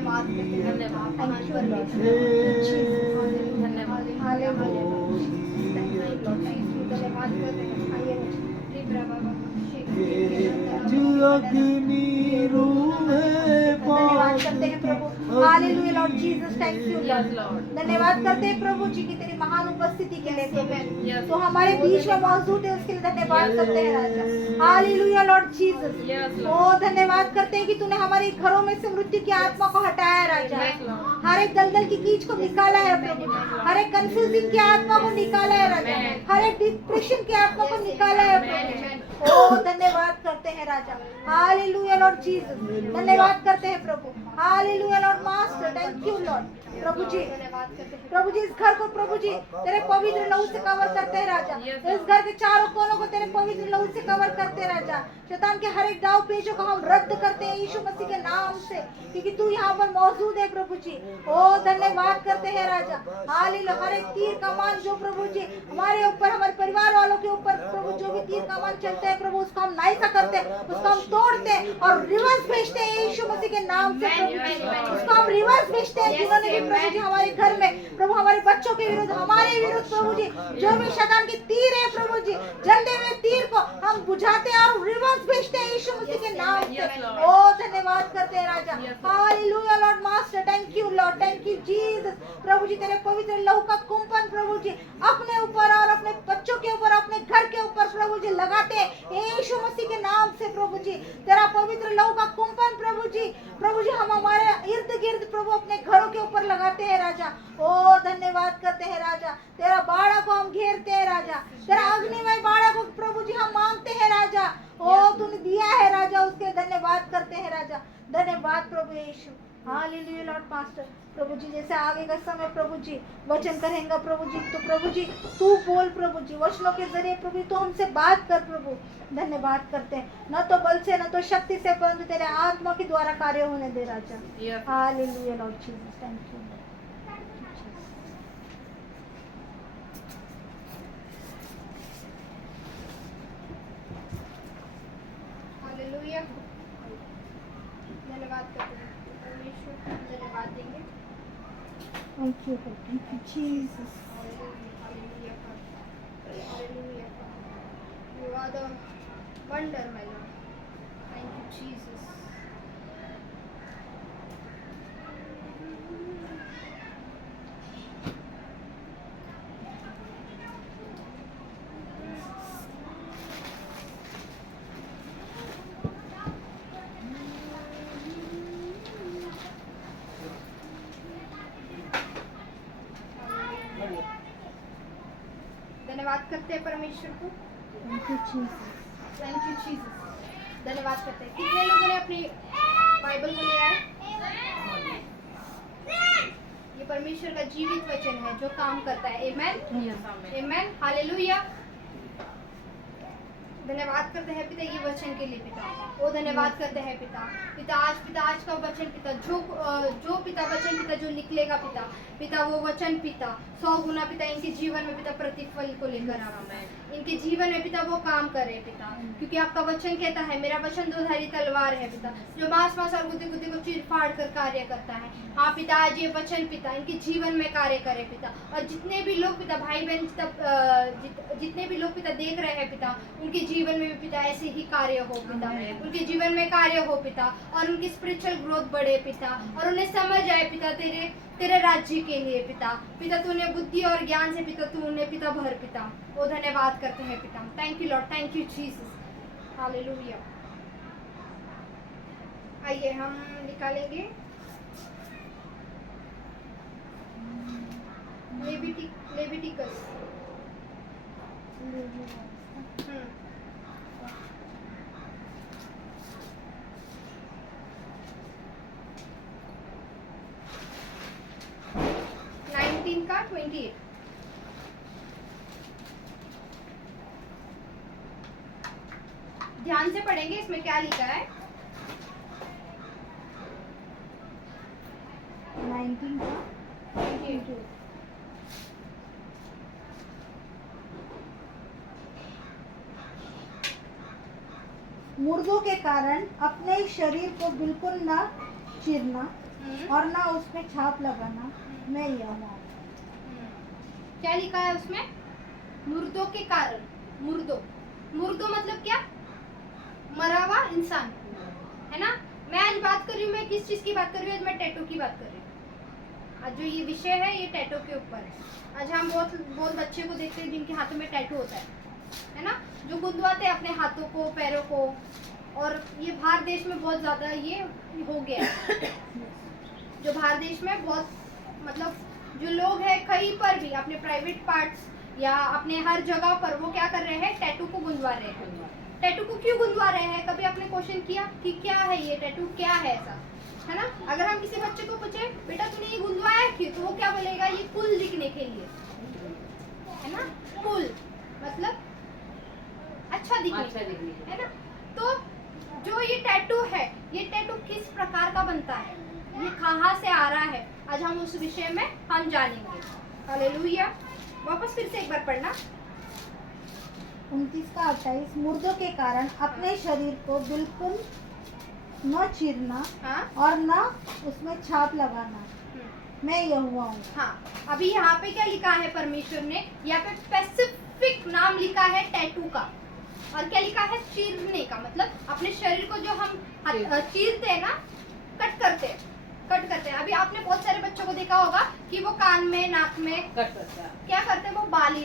Lord. धन्यवाद करते हैं प्रभु। Hallelujah Lord Jesus, thank you Lord. धन्यवाद करते हैं प्रभु जी की तेरी महान उपस्थिति के लिए प्रभु, तो हमारे बीच में मौजूद है उसके लिए धन्यवाद करते हैं राजा। हालेलुया लॉर्ड जीसस, ओ धन्यवाद करते हैं कि तूने हमारे घरों में से मृत्यु की आत्मा को हटाया राजा, हर एक दलदल की कीच को निकाला है प्रभु, हर एक कंफ्यूजिंग की आत्मा को निकाला है राजा, हर एक डिप्रेशन की आत्मा को निकाला है प्रभु। ओ धन्यवाद करते हैं राजा। हालेलुया लॉर्ड जीसस, धन्यवाद करते हैं प्रभु। Hallelujah Lord master, thank you Lord. प्रभु जी इस घर को प्रभु जी तेरे पवित्र लहू से कवर करते हैं राजा, इस घर के चारों कोनों को तेरे पवित्र लहू से कवर करते हैं राजा। शैतान के हर एक दाव पेचों को हम रद्द करते हैं यीशु मसीह के नाम से, क्योंकि तू यहाँ पर मौजूद है प्रभु जी। ओ धन्यवाद करते हैं राजा। हालेलुया, हर एक तीर कमान जो प्रभु जी हमारे ऊपर, हमारे परिवार वालों के ऊपर प्रभु जो भी तीर कमान चलते हैं प्रभु, उसको हम नाइसा करते हैं, उसको हम तोड़ते हैं और रिवर्स भेजते हैं यीशु मसीह के नाम से प्रभु जी। उसको हम रिवर्स भेजते हैं जिन्होंने भी प्रभु जी हमारे घर में प्रभु, हमारे बच्चों के विरुद्ध, हमारे विरुद्ध प्रभु जी जो भी शैतान की तीर है प्रभु जी, जलते हुए तीर को हम बुझाते हैं और रिवर्स भेजते हैं यीशु मसीह के नाम से। ओ धन्यवाद करते हैं राजा। Hallelujah Lord master, thank you Lord, thank you Jesus. प्रभु जी तेरे पवित्र लहू का कुंपन प्रभु जी अपने ऊपर और अपने बच्चों के ऊपर, अपने घर के ऊपर प्रभु जी लगाते हैं यीशु मसीह के नाम से प्रभु जी। तेरा पवित्र लहू का कुंपन प्रभु जी हम हमारे इर्द गिर्द प्रभु अपने घरों के ऊपर लगाते हैं राजा। ओ धन्यवाद करते हैं राजा। तेरा बाड़ा को हम घेरते हैं राजा, तेरा अग्निमय बाड़ा को प्रभु जी हम मांगते हैं राजा। ओ तूने दिया है राजा, उसके धन्यवाद करते हैं राजा। धन्यवाद प्रभु यीशु। Hallelujah Lord master. प्रभु जी जैसे आगे का समय प्रभु जी वचन करेंगे प्रभु जी, तो प्रभु जी तू बोल प्रभु जी, वचनों के जरिए प्रभु तो हमसे बात कर प्रभु। धन्यवाद करते हैं, न तो बल से न तो शक्ति से, परंतु तेरे आत्मा के द्वारा कार्य होने दे राजा। Hallelujah Lord Jesus, thank you. Hallelujah. धन्यवाद करते हैं परमेश्वर, धन्यवाद देंगे। Thank you Jesus. Hallelujah, hallelujah. You are the wonder, my Lord. Thank you, Jesus. धन्यवाद करते हैं परमेश्वर को। Thank you Jesus. Thank you Jesus. धन्यवाद करते हैं। कितने लोगों ने अपनी बाइबल को लिया है? ये परमेश्वर का जीवित वचन है जो काम करता है। आमेन, आमेन, हालेलुया। धन्यवाद करते हैं पिता ये वचन के लिए पिता। वो धन्यवाद करते हैं पिता। पिता आज का वचन पिता जो पिता वचन पिता जो निकलेगा पिता, पिता वो वचन पिता 100 गुना पिता इनके जीवन में पिता प्रतिफल को लेकर आवे। इनके जीवन में पिता वो काम करे पिता, क्योंकि आपका वचन कहता है मेरा वचन दोधारी तलवार है पिता, जो मांस और गुद्दे को चीर फाड़ कर कार्य करता है। हाँ पिता, आज ये वचन पिता इनके जीवन में कार्य करे पिता। और जितने भी लोग पिता भाई बहन जितने भी लोग पिता देख रहे हैं पिता, उनके जीवन में भी पिता ऐसे ही कार्य हो पिता, उनके जीवन में कार्य हो पिता, और उनकी स्पिरिचुअल ग्रोथ बढ़े पिता, और उन्हें समझ आए पिता तेरे राज्य के लिए पिता। पिता तू उन्हें बुद्धि और ज्ञान से पिता तू उन्हें पिता भर पिता। वो धन्यवाद करते हैं पिता। Thank you Lord, thank you Jesus, hallelujah. आइए हम निकालेंगे लेविटिकस। 19 का 28। ध्यान से पढ़ेंगे इसमें क्या लिखा है। 19 का 28। मुर्दों के कारण अपने शरीर को बिल्कुल ना चीरना और ना उसमें छाप लगाना, मैं यह हूँ। क्या लिखा है उसमें? मुर्दों के कारण। मुर्दों मतलब क्या? मरा हुआ इंसान, है ना। मैं आज बात कर रही हूँ, मैं किस चीज की बात कर रही हूँ? आज मैं टैटू की बात कर रही हूँ। आज जो ये विषय है ये टैटू के ऊपर है। आज हम बहुत बच्चे को देखते हैं जिनके हाथों में टैटू होता है ना, जो गुंदवाते हैं अपने हाथों को पैरों को। और ये बाहर देश में बहुत ज्यादा ये हो गया है। जो बाहर देश में बहुत मतलब जो लोग हैं कहीं पर भी अपने प्राइवेट पार्ट्स या अपने हर जगह पर वो क्या कर रहे हैं? टैटू को गुंदवा रहे हैं। टैटू को क्यों गुंदवा रहे हैं? कभी आपने क्वेश्चन किया कि क्या है ये टैटू, क्या है ऐसा, है ना। अगर हम किसी बच्चे को पूछे बेटा तूने ये गुंदवाया क्यों, तो वो क्या बोलेगा? ये कुल दिखने के लिए, है ना। कुल मतलब अच्छा दिखने, है ना। तो जो ये टैटू है, ये टैटू किस प्रकार का बनता है, ये कहाँ से आ रहा है, आज हम उस विषय में हम जानेंगे। हालेलुया। वापस फिर से एक बार पढ़ना। 29 का 28। मुर्दों के कारण अपने शरीर को बिल्कुल न चीरना और न उसमें छाप लगाना, मैं यहोवा हूँ। हाँ, अभी यहाँ पे क्या लिखा है परमेश्वर ने? यहाँ पे स्पेसिफिक नाम लिखा है टैटू का, और क्या लिखा है? चीरने का। मतलब अपने शरीर को जो हम चीरते हैं ना, कट करते हैं। अभी आपने बहुत सारे बच्चों को देखा होगा कि वो कान में नाक में कट करता है। क्या करते हैं? वो बाली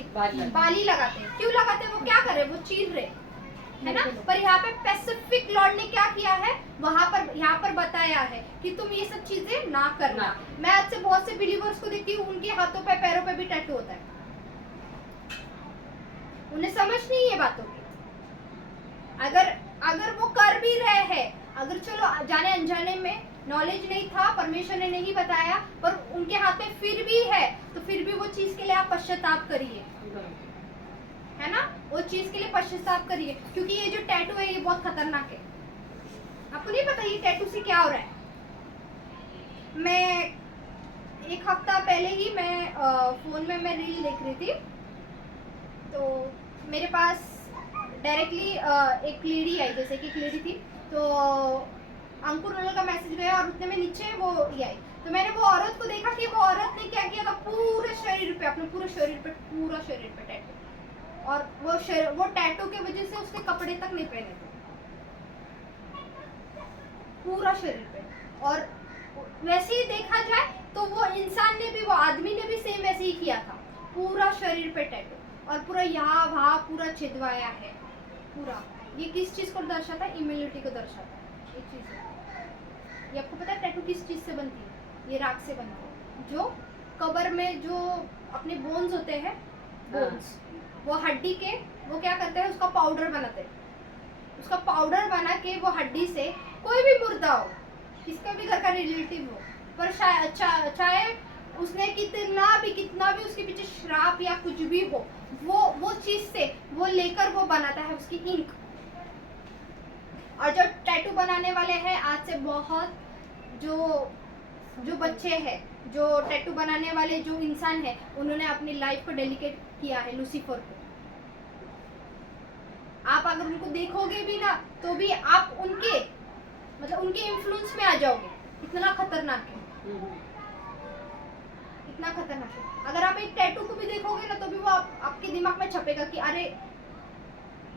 लगाते हैं। क्यों लगाते हैं? वो क्या कर रहे हैं? वो चीर रहे, है ना। पर यहाँ पे स्पेसिफिक लॉर्ड ने क्या किया है? यहाँ पर बताया है कि तुम ये सब चीजें ना करना। मैं आज से बहुत से बिलीवर्स को देखती हूँ, उनके हाथों पे पैरों पे भी टैटू होता है। उन्हें समझ नहीं है बातों की। अगर वो कर भी रहे हैं, अगर चलो जाने अनजाने में नॉलेज नहीं था, परमेश्वर ने नहीं बताया, पर उनके हाथ में फिर भी है, तो फिर भी वो चीज के लिए आप पश्चाताप करिए, है ना, वो चीज के लिए पश्चाताप करिए, क्योंकि ये जो टैटू है ये बहुत खतरनाक है। आपको नहीं पता ये टैटू से क्या हो रहा है। मैं एक हफ्ता पहले ही मैं फोन में मैं रील देख रही थी, तो मेरे पास डायरेक्टली एक लेडी आई, जैसे कि एक लेडी थी, तो अंकुर नल का मैसेज गया और उतने में नीचे वो ये आई, तो मैंने वो औरत को देखा कि वो औरत ने क्या किया था, पूरे शरीर पे, अपने पूरे शरीर पे टैटू, और वो टैटू की वजह से उसके कपड़े तक नहीं पहने थे, पूरा शरीर पे। और वैसे ही देखा जाए तो वो इंसान ने भी, वो आदमी ने भी सेम वैसे ही किया था, पूरा शरीर पे टैटू, और पूरा यहाँ वहाँ पूरा छिदवाया है पूरा। ये किस चीज को दर्शाता है? इम्यूनिटी को दर्शाता है। एक चीज है, ये आपको पता है टैटू किस चीज से बनती है? ये राख से बनती है। जो कब्र में जो अपने बोन्स होते हैं, बोन्स, वो हड्डी के, वो क्या करते हैं, उसका पाउडर बनाते हैं। उसका पाउडर बना के वो हड्डी से कोई भी मुर्दा हो, किसका भी घर का रिलेटिव हो, पर चाहे उसने कितना भी उसके पीछे श्राप या कुछ भी हो, वो चीज से वो लेकर वो बनाता है उसकी इंक। और जो टैटू बनाने वाले हैं आज से बहुत, जो बच्चे हैं, जो टैटू बनाने वाले जो इंसान है, उन्होंने अपनी लाइफ को डेडिकेट किया है लूसीफर को। आप अगर उनको देखोगे भी ना, तो भी आप उनके मतलब उनके इन्फ्लुएंस में आ जाओगे। इतना खतरनाक है, इतना खतरनाक है। अगर आप एक टैटू को भी देखोगे ना, तो भी वो आपके दिमाग में छपेगा कि अरे,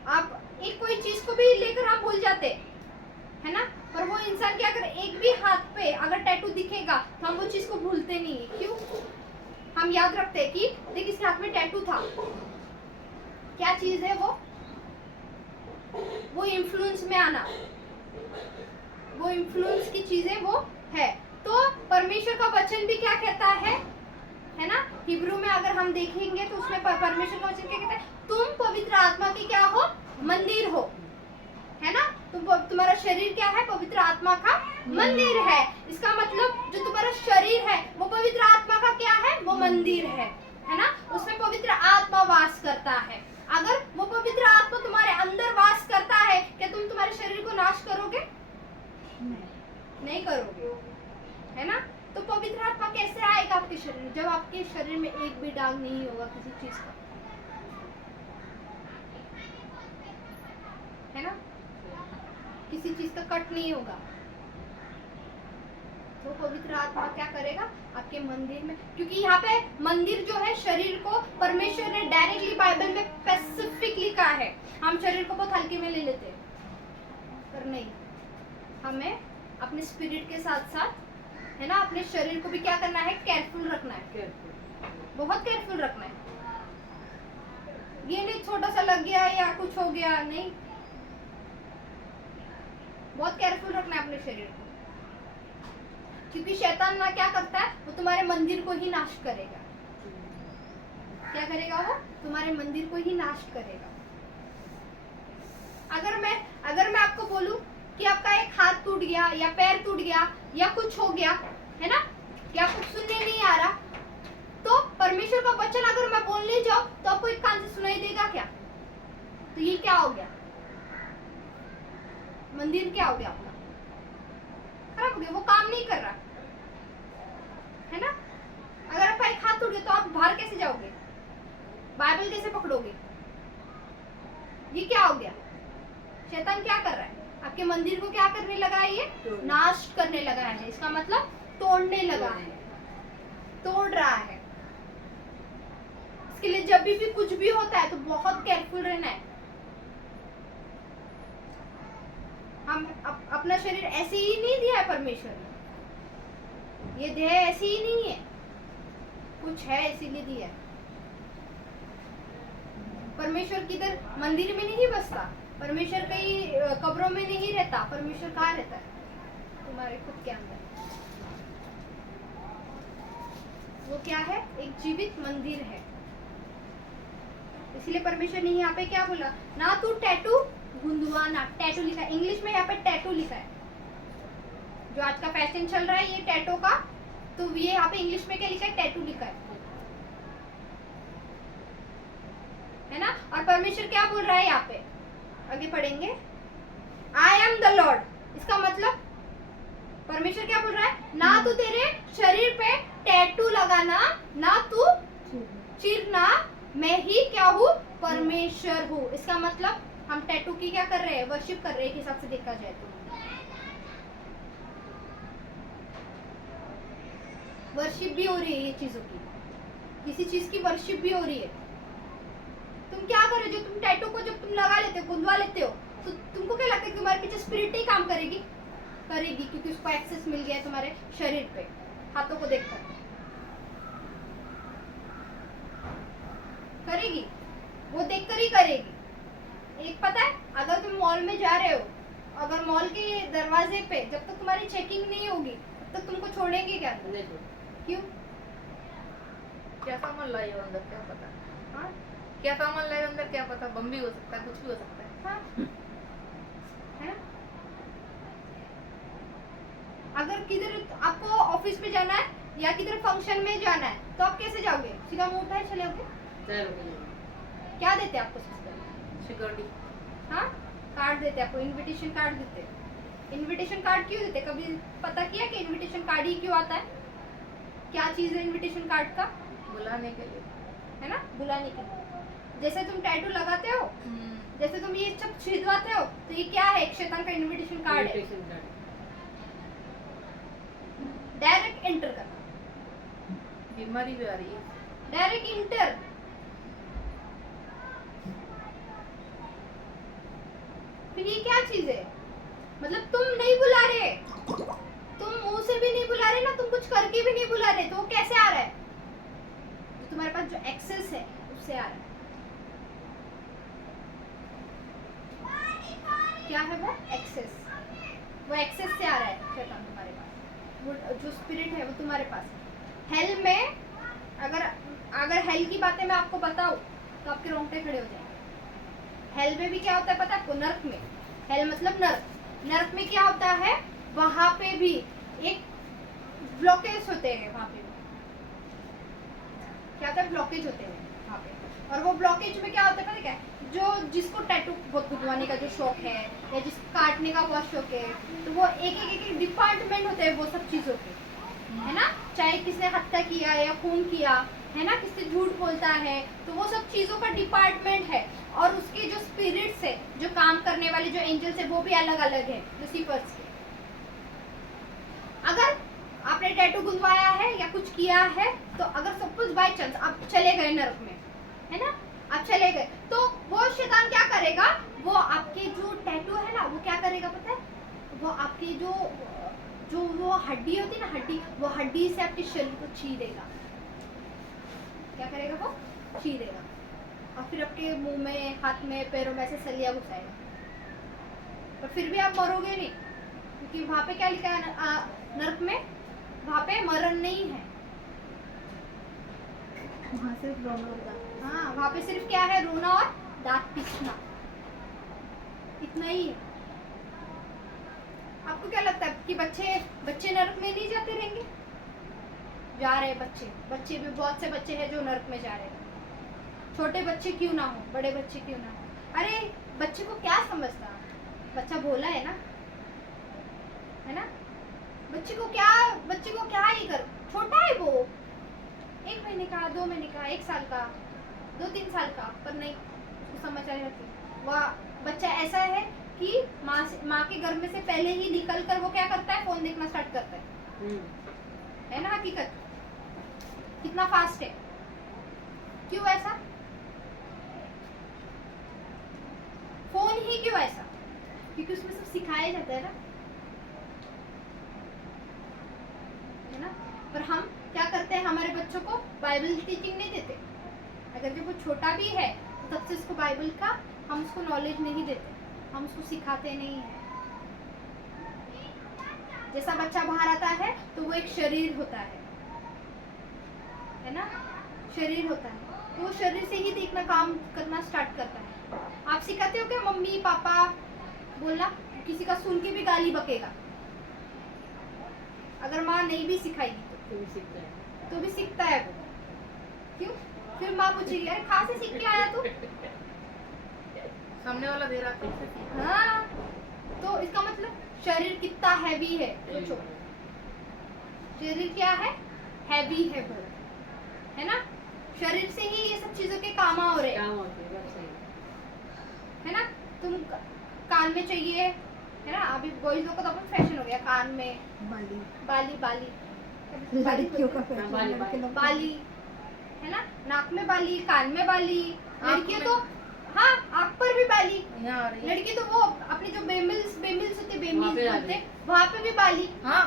आप एक कोई चीज को भी लेकर आप भूल जाते, है ना, पर वो इंसान क्या करे, एक भी हाथ पे अगर टैटू दिखेगा तो हम वो चीज को भूलते नहीं है। क्यों? हम याद रखते हैं कि देख इसके हाथ में टैटू था, क्या चीज है वो इन्फ्लुएंस में आना, वो इन्फ्लुएंस की चीजें वो है। तो परमेश्वर का वचन भी क्या कहता है ना, हिब्रू में अगर हम देखेंगे तो उसमें परमेश्वर का वचन क्या कहता है, तुम पवित्र आत्मा की क्या हो, मंदिर हो, है ना, तुम्हारा शरीर क्या है, पवित्र आत्मा का मंदिर है। इसका मतलब जो तुम्हारा शरीर है वो पवित्र आत्मा का क्या है, वो मंदिर है ना, उसमें पवित्र आत्मा वास करता है। अगर वो पवित्र आत्मा तुम्हारे अंदर वास करता है, क्या तुम तुम्हारे शरीर को नाश करोगे? नहीं करोगे, है ना। तो पवित्र आत्मा कैसे आएगा आपके शरीर में, जब आपके शरीर में एक भी दाग नहीं होगा किसी चीज का, है ना, किसी चीज का कट नहीं होगा। तो पवित्र आत्मा क्या करेगा आपके मंदिर में, क्योंकि यहाँ पे मंदिर जो है, शरीर को परमेश्वर ने डायरेक्टली बाइबल में स्पेसिफिक लिखा है। हम शरीर को बहुत हल्के में ले लेते हैं, पर नहीं, हमें अपने स्पिरिट के साथ साथ, है ना, अपने शरीर को भी क्या करना है, केयरफुल रखना है, बहुत केयरफुल रखना है। ये नहीं छोटा सा लग गया या कुछ हो गया, नहीं, बहुत केयरफुल रखना है अपने शरीर को, क्योंकि शैतान ना क्या करता है, वो तुम्हारे मंदिर को ही नाश करेगा। क्या करेगा वो? तुम्हारे मंदिर को ही नाश करेगा। अगर मैं आपको बोलूं कि आपका एक हाथ टूट गया या पैर टूट गया या कुछ हो गया, है ना, कि आपको सुनने नहीं आ रहा, तो परमेश्वर का वचन अगर मैं बोलने जाऊं तो आपको एक कान से सुनाई देगा क्या? तो ये क्या हो गया? मंदिर क्या हो गया आपका? खराब हो गया, वो काम नहीं कर रहा, है ना। अगर आपका एक हाथ टूट गया तो आप बाहर कैसे जाओगे, बाइबल कैसे पकड़ोगे? ये क्या हो गया? शैतान क्या कर रहा है? आपके मंदिर को क्या करने लगा है? ये नाश करने लगा है। इसका मतलब तोड़ने लगा है, तोड़ रहा है। इसके लिए जब भी कुछ भी होता है तो बहुत केयरफुल रहना है। हम अपना शरीर ऐसे ही नहीं दिया है परमेश्वर ने, ये देह ऐसे ही नहीं है, कुछ है इसीलिए दिया है। परमेश्वर किधर मंदिर में नहीं बसता, परमेश्वर कहीं कब्रों में नहीं रहता। परमेश्वर कहाँ रहता है? तुम्हारे खुद के अंदर। वो क्या है? एक जीवित मंदिर है। इसलिए परमेश्वर ने यहाँ पे क्या बोला ना, तू टैटू गुंदवाना, टैटू लिखा है इंग्लिश में, यहाँ पे टैटू लिखा है। जो आज का फैशन चल रहा है ये टैटू का, तो ये यहाँ पे इंग्लिश में क्या लिखा है, टैटू लिखा है ना। और परमेश्वर क्या बोल रहा है यहाँ पे, आगे पढ़ेंगे, आई एम द लॉर्ड, इसका मतलब परमेश्वर क्या बोल रहा है, ना तू तेरे शरीर पे टैटू लगाना, ना तू चीरना, मैं ही क्या हूँ, परमेश्वर हूँ। इसका मतलब हम टैटू की क्या कर रहे हैं, वर्शिप कर रहे हैं, एक हिसाब से देखा जाए तो वर्शिप भी हो रही है ये चीजों की, किसी चीज की वर्शिप भी हो रही है। तुम क्या कर रहे हो, जो तुम टैटू को जब तुम लगा लेते हो, गुंदवा लेते हो, तो तुमको क्या लगता है कि तुम्हारे पीछे स्पिरिट ही काम करेगी, करेगी, क्योंकि उसको एक्सेस मिल गया है तुम्हारे शरीर पे, हाथों को देखकर करेगी, वो देखकर ही करेगी। एक पता है, अगर तुम मॉल में जा रहे हो, अगर मॉल के दरवाजे पे जब तक तुम्हारी चेकिंग नहीं होगी तब तक तुमको छोड़ेंगे क्या, क्यों, क्या सामान लाई हो अंदर क्या पता, हाँ क्या सामान लाई हो अंदर क्या पता, बम भी हो सकता है, कुछ भी हो सकता है। हाँ है ना। अगर किधर आपको ऑफिस में जाना है या किधर फंक्शन में जाना है तो आप कैसे जाओगे, सीधा मुंह उठाए चले जाओगे, क्या देते हैं आपको सिस्टम, सिक्योरिटी, हाँ कार्ड देते हैं आपको, इनविटेशन कार्ड देते हैं। इनविटेशन कार्ड क्यों देते, कभी पता किया कि इनविटेशन कार्ड ही क्यों आता है, क्या चीज है इनविटेशन कार्ड का, बुलाने के लिए, है ना, बुलाने के लिए। जैसे तुम टैटू लगाते हो, जैसे तुम ये सब छिदवाते हो, तो ये क्या है, एक शैतान का इनविटेशन कार्ड है, डायरेक्ट एंटर करना, बीमारी भी आ रही है, डायरेक्ट इंटर। फिर ये क्या चीज है, मतलब तुम नहीं बुला रहे, तुम मुंह से भी नहीं बुला रहे ना, तुम कुछ करके भी नहीं बुला रहे, तो वो कैसे आ रहा है, तो तुम्हारे पास जो एक्सेस है उससे आ रहा है। क्या है वो एक्सेस, वो एक्सेस से आ रहा है शैतान तुम्हारे पास, वो जो स्पिरिट है वो तुम्हारे पास। हेल में अगर हेल की बातें मैं आपको बताऊं तो आपके रोंगटे खड़े हो जाएंगे। हेल में भी क्या होता है पता है आपको, नर्क में, हेल मतलब नर्क, नर्क में क्या होता है, वहां पे भी एक ब्लॉकेज होते हैं, वहां पे क्या होता है, ब्लॉकेज होते हैं वहां पे। और वो ब्लॉकेज में क्या होता है पता है क्या, जो जिसको टैटू बहुत गुदवाने का जो शौक है या जिसको काटने का बहुत शौक है, तो वो एक डिपार्टमेंट होते हैं वो सब चीजों के, है ना, चाहे किसने हत्या किया या खून किया, है ना, किससे झूठ बोलता है, तो वो सब चीजों का डिपार्टमेंट है। और उसके जो स्पिरिट्स है, जो काम करने वाले जो एंजल्स है, वो भी अलग अलग है लूसीफर्स के। अगर आपने टैटू गुंदवाया है या कुछ किया है, तो अगर सपोज बाय चांस आप चले गए नर्क में, है ना, आप चले गए, तो वो शैतान क्या करेगा, वो आपके जो टैटू है ना, वो क्या करेगा पता है, वो आपके जो वो हड्डी होती है ना, हड्डी, वो हड्डी से आपके शरीर को छीदेगा। क्या करेगा वो, छीदेगा, और फिर आपके मुंह में, हाथ में, पैरों में ऐसे सलिया घुसाएगा। पर फिर भी आप मरोगे नहीं, क्योंकि वहां पे क्या लिखा है नर्क में, वहां पे मरण नहीं है, वहाँ सिर्फ रोना होगा। हाँ वहां पे सिर्फ क्या है, रोना और दांत पीसना, इतना ही है। आपको क्या लगता है कि बच्चे नर्क में नहीं जाते रहेंगे, जा रहे बच्चे भी, बहुत से बच्चे हैं जो नर्क में जा रहे हैं, छोटे बच्चे क्यों ना हो, बड़े बच्चे क्यों ना हो। अरे बच्चे को क्या समझता, बच्चा भोला है ना, बच्चे को क्या ही कर, छोटा है वो, 1 महीने का, 2 महीने का, 1 साल का, 2-3 साल का, पर नहीं उसको समझ आ जाती। वह बच्चा ऐसा है कि माँ के गर्भ में से पहले ही निकल कर वो क्या करता है, फोन देखना स्टार्ट करता है ना, हकीकत कितना फास्ट है, क्यों ऐसा, फोन ही क्यों ऐसा, क्योंकि उसमें सब सिखाया जाता है ना। पर हम क्या करते हैं, हमारे बच्चों को बाइबल टीचिंग नहीं देते। अगर जब वो छोटा भी है तो तब से उसको बाइबल का हम उसको नॉलेज नहीं देते, हम उसको सिखाते नहीं हैं। जैसा बच्चा बाहर आता है तो वो एक शरीर होता है ना, शरीर होता है, तो वो शरीर से ही देखना, काम करना स्टार्ट करता है। आप सिखाते हो क्या मम्मी पापा बोलना, किसी का सुन के भी गाली बकेगा, अगर माँ नहीं भी सिखाएगी तो भी सीखता है वो। क्यों? फिर माँ पूछेगी अरे कहाँ से सीख के आया तू? सामने वाला दे रहा है। हाँ, तो इसका मतलब शरीर कितना हैवी है सोचो। शरीर क्या है? हैवी है बहुत, है ना? शरीर से ही ये सब चीजों के काम हो रहे हैं, है ना? तुम कान में चाहिए, है ना? अभी बॉयज लोग का तो अपन फैशन हो गया कान में बाली बाली बाली लड़कियों का हाँ, फैशन, बाली, लड़के लोग बाली, है ना? नाक में बाली, कान में बाली, लड़कियां तो हाँ आँख पर भी बाली। यहाँ आ रही है। लड़की तो वो अपनी जो बेमिल्स होते वहाँ बेमिल्स पे आ बोलते रही। वहाँ पे भी बाली। हाँ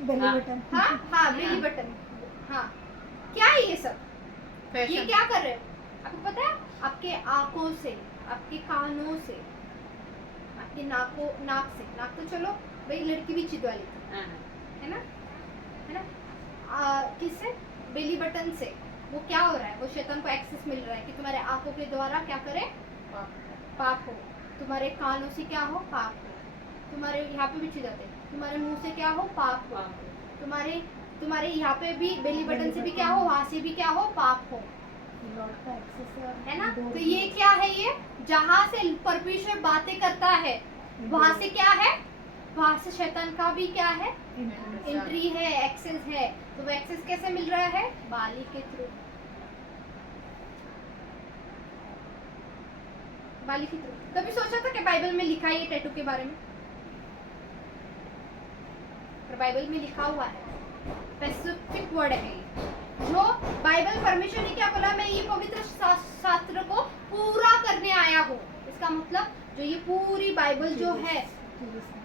बेली हाँ। बटन। हाँ हाँ बेली बटन। हाँ क्या है ये सब? ये फैशन। क्या कर रहे हो? आपको पता है? आपके आंखों से, आपके कानों से, आपके नाक से, नाक तो चलो भाई लड़की भी चिद वाली थी, है ना? है ना? किससे? बेली बटन से। वो क्या हो रहा है? वो शैतान को एक्सेस मिल रहा है कि तुम्हारे आंखों के द्वारा क्या करे? पाप हो। तुम्हारे कानों से क्या हो? पाप हो। तुम्हारे यहाँ पे भी चिदाते, तुम्हारे मुंह से क्या हो? पाप हो। तुम्हारे यहाँ पे भी बेली बटन से भी क्या हो? वहां से भी क्या हो? पाप हो, लॉर्ड का एक्सेस है ना? तो ये क्या है? ये जहाँ से परमेश्वर बातें करता है वहां से क्या है? वहां से शैतान का भी क्या है? एंट्री है, एक्सेस है। तो वो एक्सेस कैसे मिल रहा है? बाली के थ्रू। बाली के थ्रू। कभी सोचा था कि बाइबल में लिखा है ये टैटू के बारे में? पर बाइबल में लिखा हुआ है, स्पेसिफिक वर्ड है ये। जो बाइबल परमेश्वर ने क्या बोला? मैं ये पवित्र शास्त्र को पूरा करने आया हूँ। इसका मतलब जो ये पूरी बाइबल जो है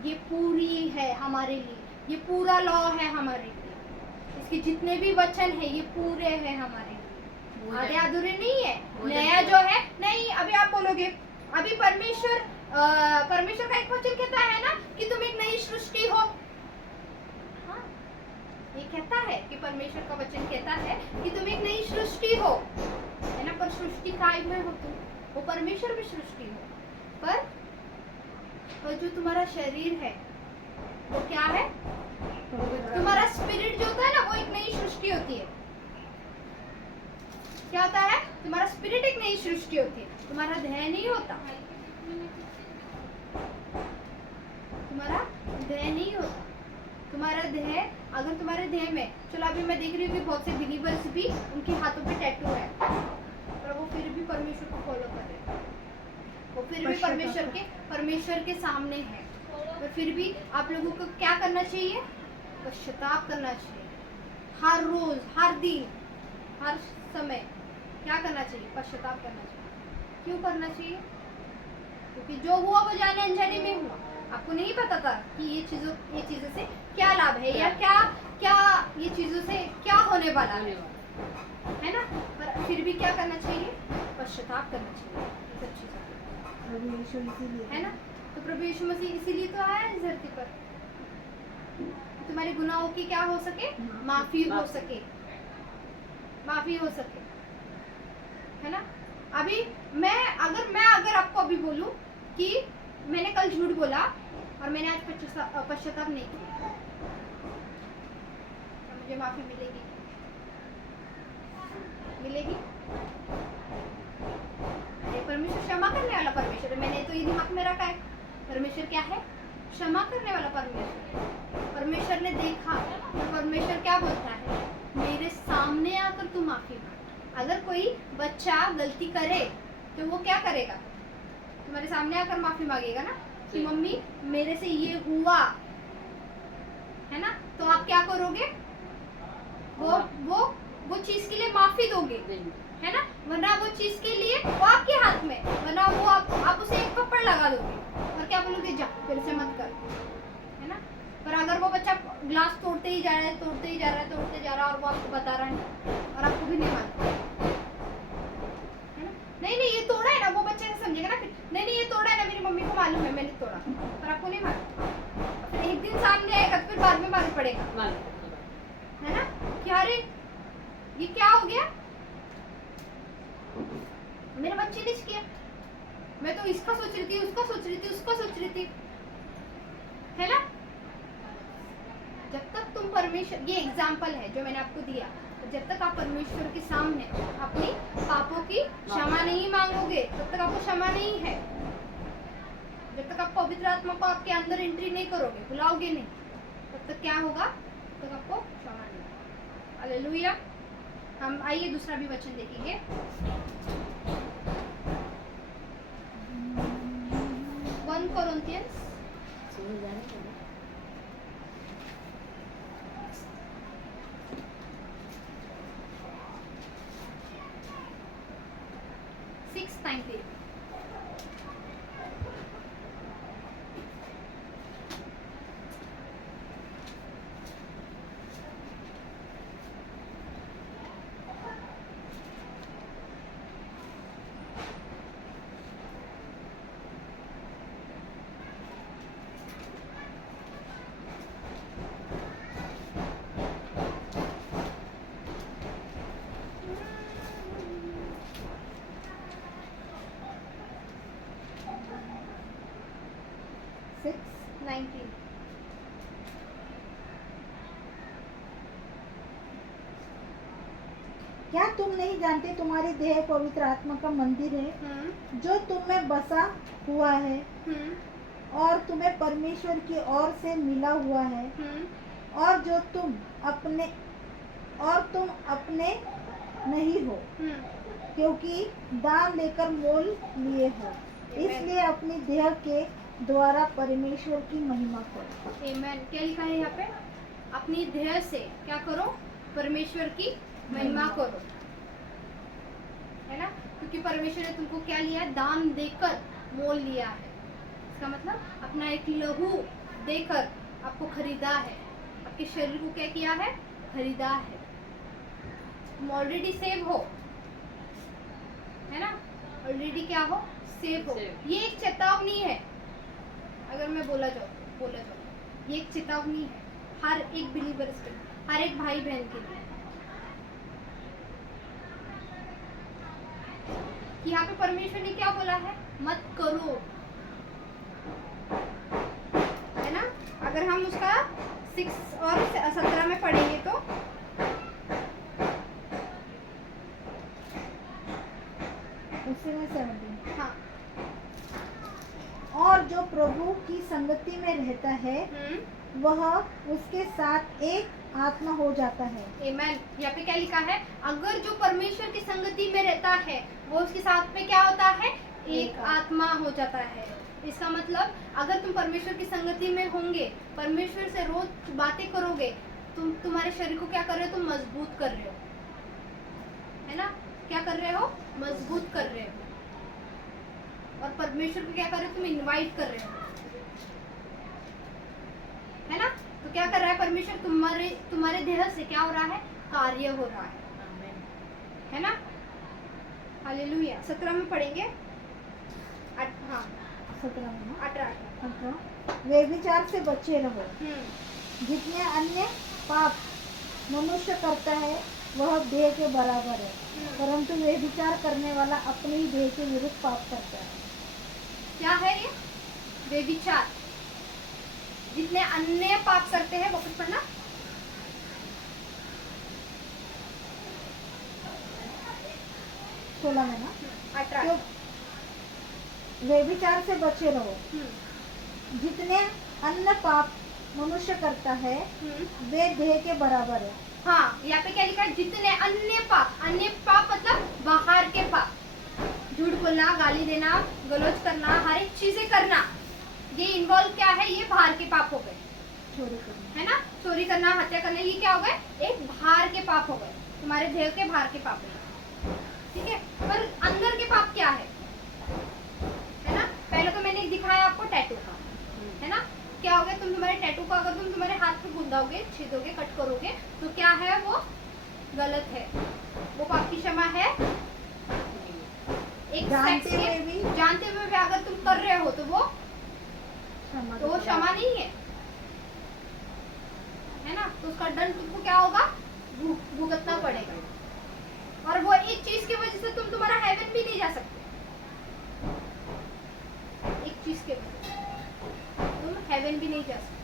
ये पूरी है हमारे लिए, ये पूरा लॉ है हमारे लिए। इसके जितने भी वचन है ये पूरे हैं हमारे लिए, आधे अधूरे नहीं है। नया जो है नहीं, अभी आप बोलोगे अभी परमेश्वर का एक वचन कहता है ना कि तुम एक नई सृष्टि हो। हाँ, ये कहता है कि परमेश्वर का वचन कहता है कि तुम एक नई सृष्टि हो, है ना? पर सृष्टि काय में हो तुम? वो परमेश्वर भी सृष्टि हो, पर जो तुम्हारा शरीर है वो क्या है? तुम्हारा स्पिरिट जो होता है ना वो एक नई सृष्टि होती है। क्या होता है? तुम्हारा स्पिरिट एक नई सृष्टि होती है, तुम्हारा देह नहीं होता। तुम्हारा देह नहीं होता। तुम्हारा देह, अगर तुम्हारे देह में, चलो अभी मैं देख रही हूँ कि बहुत से बिलीवर्स भी उनके हाथों पे टैटू है, पर वो फिर भी परमेश्वर को फॉलो कर रहे हैं, वो फिर भी परमेश्वर के सामने है। तो फिर भी आप लोगों को क्या करना चाहिए? पश्चाताप करना चाहिए। हर रोज, हर दिन, हर समय क्या करना चाहिए? पश्चाताप करना चाहिए। क्यों करना चाहिए? क्योंकि जो हुआ वो जाने अनजाने में हुआ। आपको नहीं पता था कि ये चीजों से क्या लाभ है या क्या ये चीजों से क्या होने वाला है ना? पर फिर भी क्या करना चाहिए? पश्चाताप करना चाहिए सब चीजों, प्रभु यीशु इसीलिए है ना? तो प्रभु यीशु मसीह इसीलिए तो आया इस धरती पर, तुम्हारे गुनाहों की क्या हो सके? माफी हो सके, माफी हो सके, है ना? अभी मैं अगर आपको अभी बोलूं कि मैंने कल झूठ बोला और मैंने आज पश्चाताप नहीं किया, तो मुझे माफी मिलेगी? मिलेगी? अरे परमेश्वर क्षमा करने वाला परमेश्वर है। मैंने तो ये दिमाग में रखा है, परमेश्वर क्या है? क्षमा करने वाला परमेश्वर। परमेश्वर ने देखा तो परमेश्वर क्या बोलता है? मेरे सामने आकर तू माफी मांग। अगर कोई बच्चा गलती करे तो वो क्या करेगा? तुम्हारे सामने आकर माफी मांगेगा ना कि मम्मी मेरे से ये हुआ, है ना? तो आप क्या करोगे? वो चीज के लिए माफी दोगे, है ना? वरना वो चीज के लिए वो आपके हाथ में, वरना वो आप उसे एक थप्पड़ लगा दोगे और क्या बोलोगे? जा फिर से मत कर, है ना? पर अगर वो बच्चा ग्लास तोड़ते ही जा रहा है और वो आपको बता रहा है और आपको भी नहीं मानता, है ना? नहीं ये तोड़ा है ना, वो बच्चा समझेगा ना फिर, नहीं ये तोड़ा है ना, मेरी मम्मी को मालूम है मैंने तोड़ा, पर आपको नहीं मालूम। फिर एक दिन सामने आएगा फिर बाद में मालूम पड़ेगा, है ना? क्या रे ये क्या हो गया? मेरे बच्चे ने किया, मैं तो इसका सोच रही थी, उसका सोच रही थी, है ना? जब तक तुम परमेश्वर, ये एग्जाम्पल है जो मैंने आपको दिया, जब तक आप परमेश्वर के सामने अपनी पापों की क्षमा नहीं मांगोगे तब तक आपको क्षमा नहीं है। जब तक आप पवित्र आत्मा को आपके अंदर एंट्री नहीं करोगे, बुलाओगे नहीं, तब तक क्या होगा, तब तक आपको क्षमा नहीं होगा। हालेलुया। हम आइए दूसरा भी वचन देखेंगे। 1 Corinthians 6:19। क्या तुम नहीं जानते तुम्हारी देह पवित्र आत्मा का मंदिर है जो तुम में बसा हुआ है और तुम्हें परमेश्वर की ओर से मिला हुआ है, और जो तुम अपने नहीं हो क्योंकि दाम लेकर मोल लिए हो, इसलिए अपनी देह के द्वारा परमेश्वर की महिमा करो। आमीन। क्या लिखा है यहाँ पे? अपनी देह से क्या करो? परमेश्वर की महिमा करो, है ना? क्योंकि परमेश्वर ने तुमको क्या लिया है? दाम देकर मोल लिया है। इसका मतलब अपना एक लहू देकर आपको खरीदा है, आपके शरीर को क्या किया है? खरीदा है। तुम ऑलरेडी सेव हो, है ना? ऑलरेडी क्या हो? सेव हो। ये एक चेतावनी है, अगर मैं बोला जाऊँ, ये एक चेतावनी है हर एक बिलीवर्स के, हर एक भाई बहन के लिए, कि यहाँ पे परमेश्वर ने क्या बोला है? मत करो, है ना? अगर हम उसका 6 और 17 में पढ़ेंगे तो उसी में 17। हाँ, और जो प्रभु की संगति में रहता है वह उसके साथ एक आत्मा हो जाता है। आमीन। यहाँ पे क्या लिखा है? अगर जो परमेश्वर की संगति में रहता है वो उसके साथ में क्या होता है? एक आत्मा हो जाता है। इसका मतलब अगर तुम परमेश्वर की संगति में होंगे, परमेश्वर से रोज बातें करोगे, तुम्हारे शरीर को क्या कर रहे हो? तुम मजबूत कर रहे हो, है ना? क्या कर रहे हो? मजबूत कर रहे हो। और परमेश्वर को क्या कर रहे हो? तुम इनवाइट कर रहे हो, है ना? तो क्या कर रहा है परमेश्वर? तुम्हारे देह से क्या हो रहा है? कार्य हो रहा है ना? हालेलुया। 17 में पढ़ेंगे। हाँ, 17 में 18। व्यभिचार से बचे रहो। जितने अन्य पाप मनुष्य करता है वह देह के बराबर है, परंतु व्यभिचार करने वाला अपने ही देह के विरुद्ध पाप करता है। क्या है ये? व्यभिचार। जितने अन्य पाप करते हैं, वापस पढ़ना। सोलह में ना 18। व्यभिचार से बचे रहो। जितने अन्य पाप मनुष्य करता है वे देह के बराबर है। हाँ, यहाँ पे क्या लिखा है? जितने अन्य पाप मतलब बाहर के पाप, झूठ बोलना, गाली देना, गलौज करना, हर एक चीजें करना, ये इन्वॉल्व क्या है? ये बाहर के पाप हो गए, चोरी करना, है ना? चोरी करना, हत्या करना, ये क्या हो गए? एक बाहर के पाप हो गए, तुम्हारे देह के बाहर के पाप हो गए, ठीक है? पर अंदर के पाप क्या है ना? पहले तो मैंने दिखाया आपको टैटू का, है ना? क्या हो गया? तुम्हारे टैटू को अगर तुम तुम्हारे हाथ पे गुंदाओगे, छेदोगे, कट करोगे, तो क्या है? वो गलत है, वो पाप की क्षमा है। एक जानते हुए भी अगर तुम कर रहे हो तो वो क्षमा नहीं है ना? तो उसका दंड तुमको क्या होगा? भुगतना पड़ेगा। और वो एक चीज की वजह से तुम्हारा हेवन भी नहीं जा सकते। एक चीज के वजह से तुम हेवन भी नहीं जा सकते।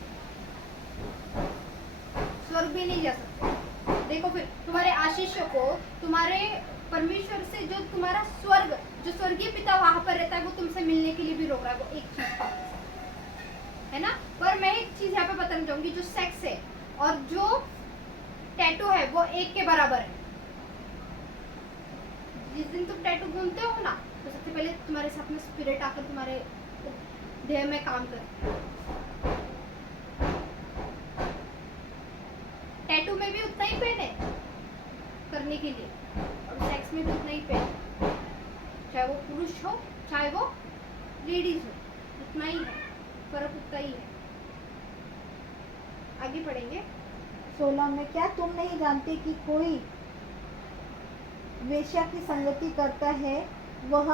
स्वर्ग भी नहीं जा सकते। देखो फिर तुम्हारे आशीषों को तुम्हारे परमेश्वर से, जो तुम्हारा स्वर्ग, जो स्वर्गीय पिता वहां पर रहता है, वो तुमसे मिलने के लिए भी रोक रहा है। वो एक चीज है ना। पर मैं एक चीज यहाँ पे बताना चाहूंगी, जो सेक्स है और जो टैटू है वो एक के बराबर है। जिस दिन तुम टैटू घूमते हो ना, तो सबसे पहले तुम्हारे साथ में स्पिरिट आकर तुम्हारे देह में काम करती है। टैटू में भी उतना ही पेन है करने के लिए, और सेक्स में भी उतना ही पेन है, चाहे वो पुरुष हो चाहे वो लेडीज हो, उतना ही है, फर्क उतना ही है। आगे पढ़ेंगे। 16 में, क्या तुम नहीं जानते कि कोई वेश्या की संगति करता है वह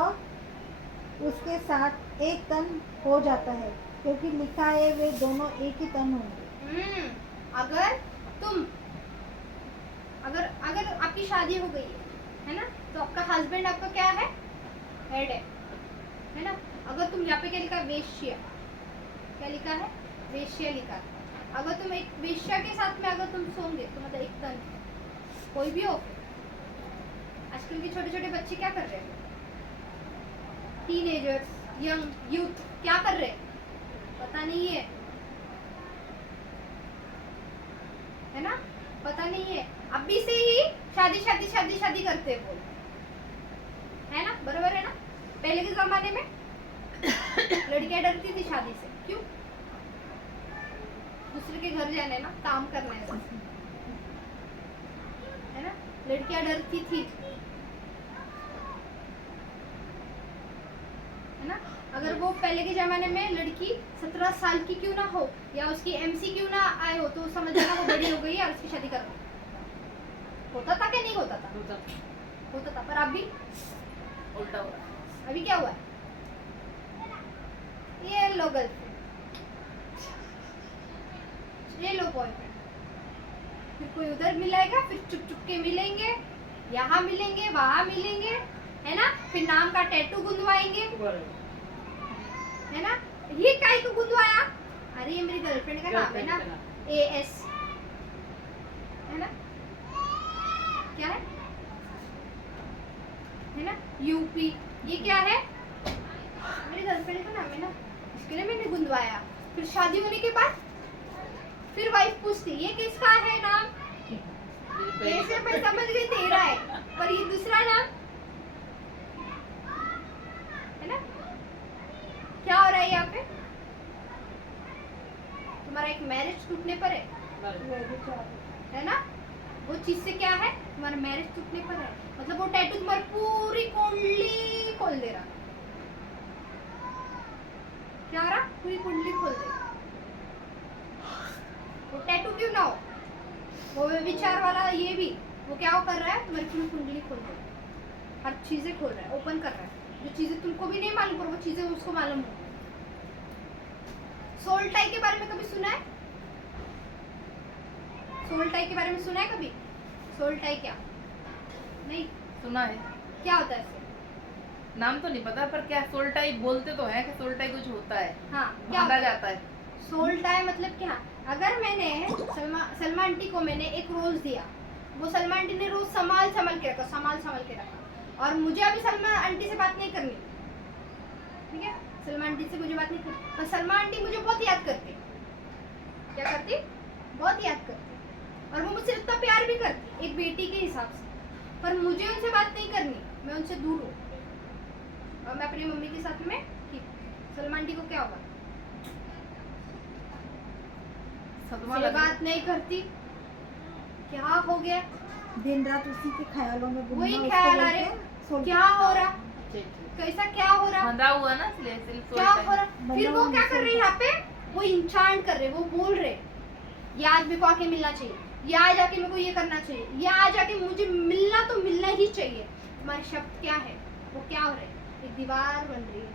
उसके साथ एक तन हो जाता है, क्योंकि लिखा है वे दोनों एक ही तन होंगे। अगर तुम अगर अगर आपकी शादी हो गई है ना, तो आपका हस्बैंड आपका क्या है, हेड है ना। अगर तुम यहाँ पे क्या लिखा है, वेश्या, क्या लिखा है, वेश्या लिखा है। अगर तुम एक वेश्या के साथ में अगर तुम सोओगे तो मतलब एक तन, कोई भी हो। आजकल के छोटे छोटे बच्चे क्या कर रहे हैं, टीनेजर्स, यंग यूथ क्या कर रहे हैं पता नहीं है ना, पता नहीं है। अभी से ही शादी शादी शादी शादी करते हैं वो, है ना, बराबर है ना। पहले के जमाने में लड़कियां डरती थी शादी से, क्यों, दूसरे के घर जाने ना, काम करने से, है ना, लड़कियां डरती थी, है ना। अगर वो पहले के जमाने में लड़की 17 साल की क्यों ना हो या उसकी एमसी क्यों ना आए हो, तो समझ लेना वो बड़ी हो गई है और उसकी शादी कर दो। होता था क्या नहीं होता था, होता था। पर अभी उल्टा हो रहा है। अभी क्या हुआ है, ये लो गर्लफ्रेंड, ये लो बॉयफ्रेंड, फिर कोई उधर मिलेगा, फिर चुप चुप के मिलेंगे, यहाँ मिलेंगे वहां मिलेंगे, है ना। फिर नाम का टैटू गुंदवाएंगे, है ना। ये काई को गुंदवाया, अरे ये मेरी गर्लफ्रेंड का नाम है ना, AS, है ना, क्या है ना, UP, ये क्या है, मेरी गर्लफ्रेंड का नाम है ना, इसके लिए मैंने गुंदवाया। फिर शादी होने के बाद फिर वाइफ पूछती ये किसका है नाम, ये सिर्फ मैं समझ गई तेरा है, पर ये दूसरा नाम, है ना। क्या हो रहा है यहाँ पे, तुम्हारा एक मैरिज टूटने पर है ना, वो चीज से क्या है, तुम्हारा मैरिज टूटने पर है। मतलब वो टैटू तुम्हारी पूरी कुंडली खोल दे रहा, क्या हो रहा, पूरी कुंडली खोल दे रहा। वो टैटू क्यों ना हो, वो विचार वाला ये भी, वो क्या वो कर रहा है, तुम्हारी पूरी कुंडली खोल दे रहा, हर चीजें खोल रहा है, ओपन कर रहा है, जो चीजें तुमको भी नहीं मालूम पर वो चीजें उसको मालूम हो। सोल टाई के बारे में कभी सुना है, सोल टाई के बारे में सुना है कभी, सोल टाई क्या, नहीं सुना है, क्या होता है इससे? नाम तो नहीं पता, पर क्या सोल टाई बोलते तो है कि सोल टाई कुछ होता है, हाँ, क्या बांधा होता है? जाता है। सोल टाई मतलब क्या, अगर मैंने सलमा आंटी को मैंने एक रोज दिया, वो सलमा आंटी ने रोज संभाल संभाल के रखा, संभाल संभाल के रखा, और मुझे अभी सलमा आंटी से बात नहीं करनी, ठीक है, सलमा आंटी से मुझे बात नहीं करनी, पर सलमा आंटी मुझे बहुत याद करती, क्या करती, बहुत याद करती, और वो मुझसे इतना प्यार भी करती एक बेटी के हिसाब से, पर मुझे उनसे बात नहीं करनी, मैं उनसे दूर हूँ, और मैं अपनी मम्मी के साथ में ठीक। सलमा आंटी को क्या होगा, सदमा मुझसे लगा। बात नहीं करती, क्या हो गया, दिन रात उसी के ख्यालों में घूमना, वही उसको ख्याल आ बोलते रहे, हैं सोल क्या हो रहा, ठीक, ठीक। कैसा क्या हो रहा, बंधा हुआ ना, इसलिए सिर्फ क्या सोल हो रहा, टाई। फिर वो क्या कर रहे हैं यहाँ पे, वो इंचांट कर रहे, वो बोल रहे, ये आज मेरे को आके मिलना चाहिए, ये आज आके मेरे को ये करना चाहिए, ये आज आके मुझे मिलना तो मिलना ही चाहिए। तुम्हारे शब्द क्या है, वो क्या हो रहे, एक दीवार बन रही है,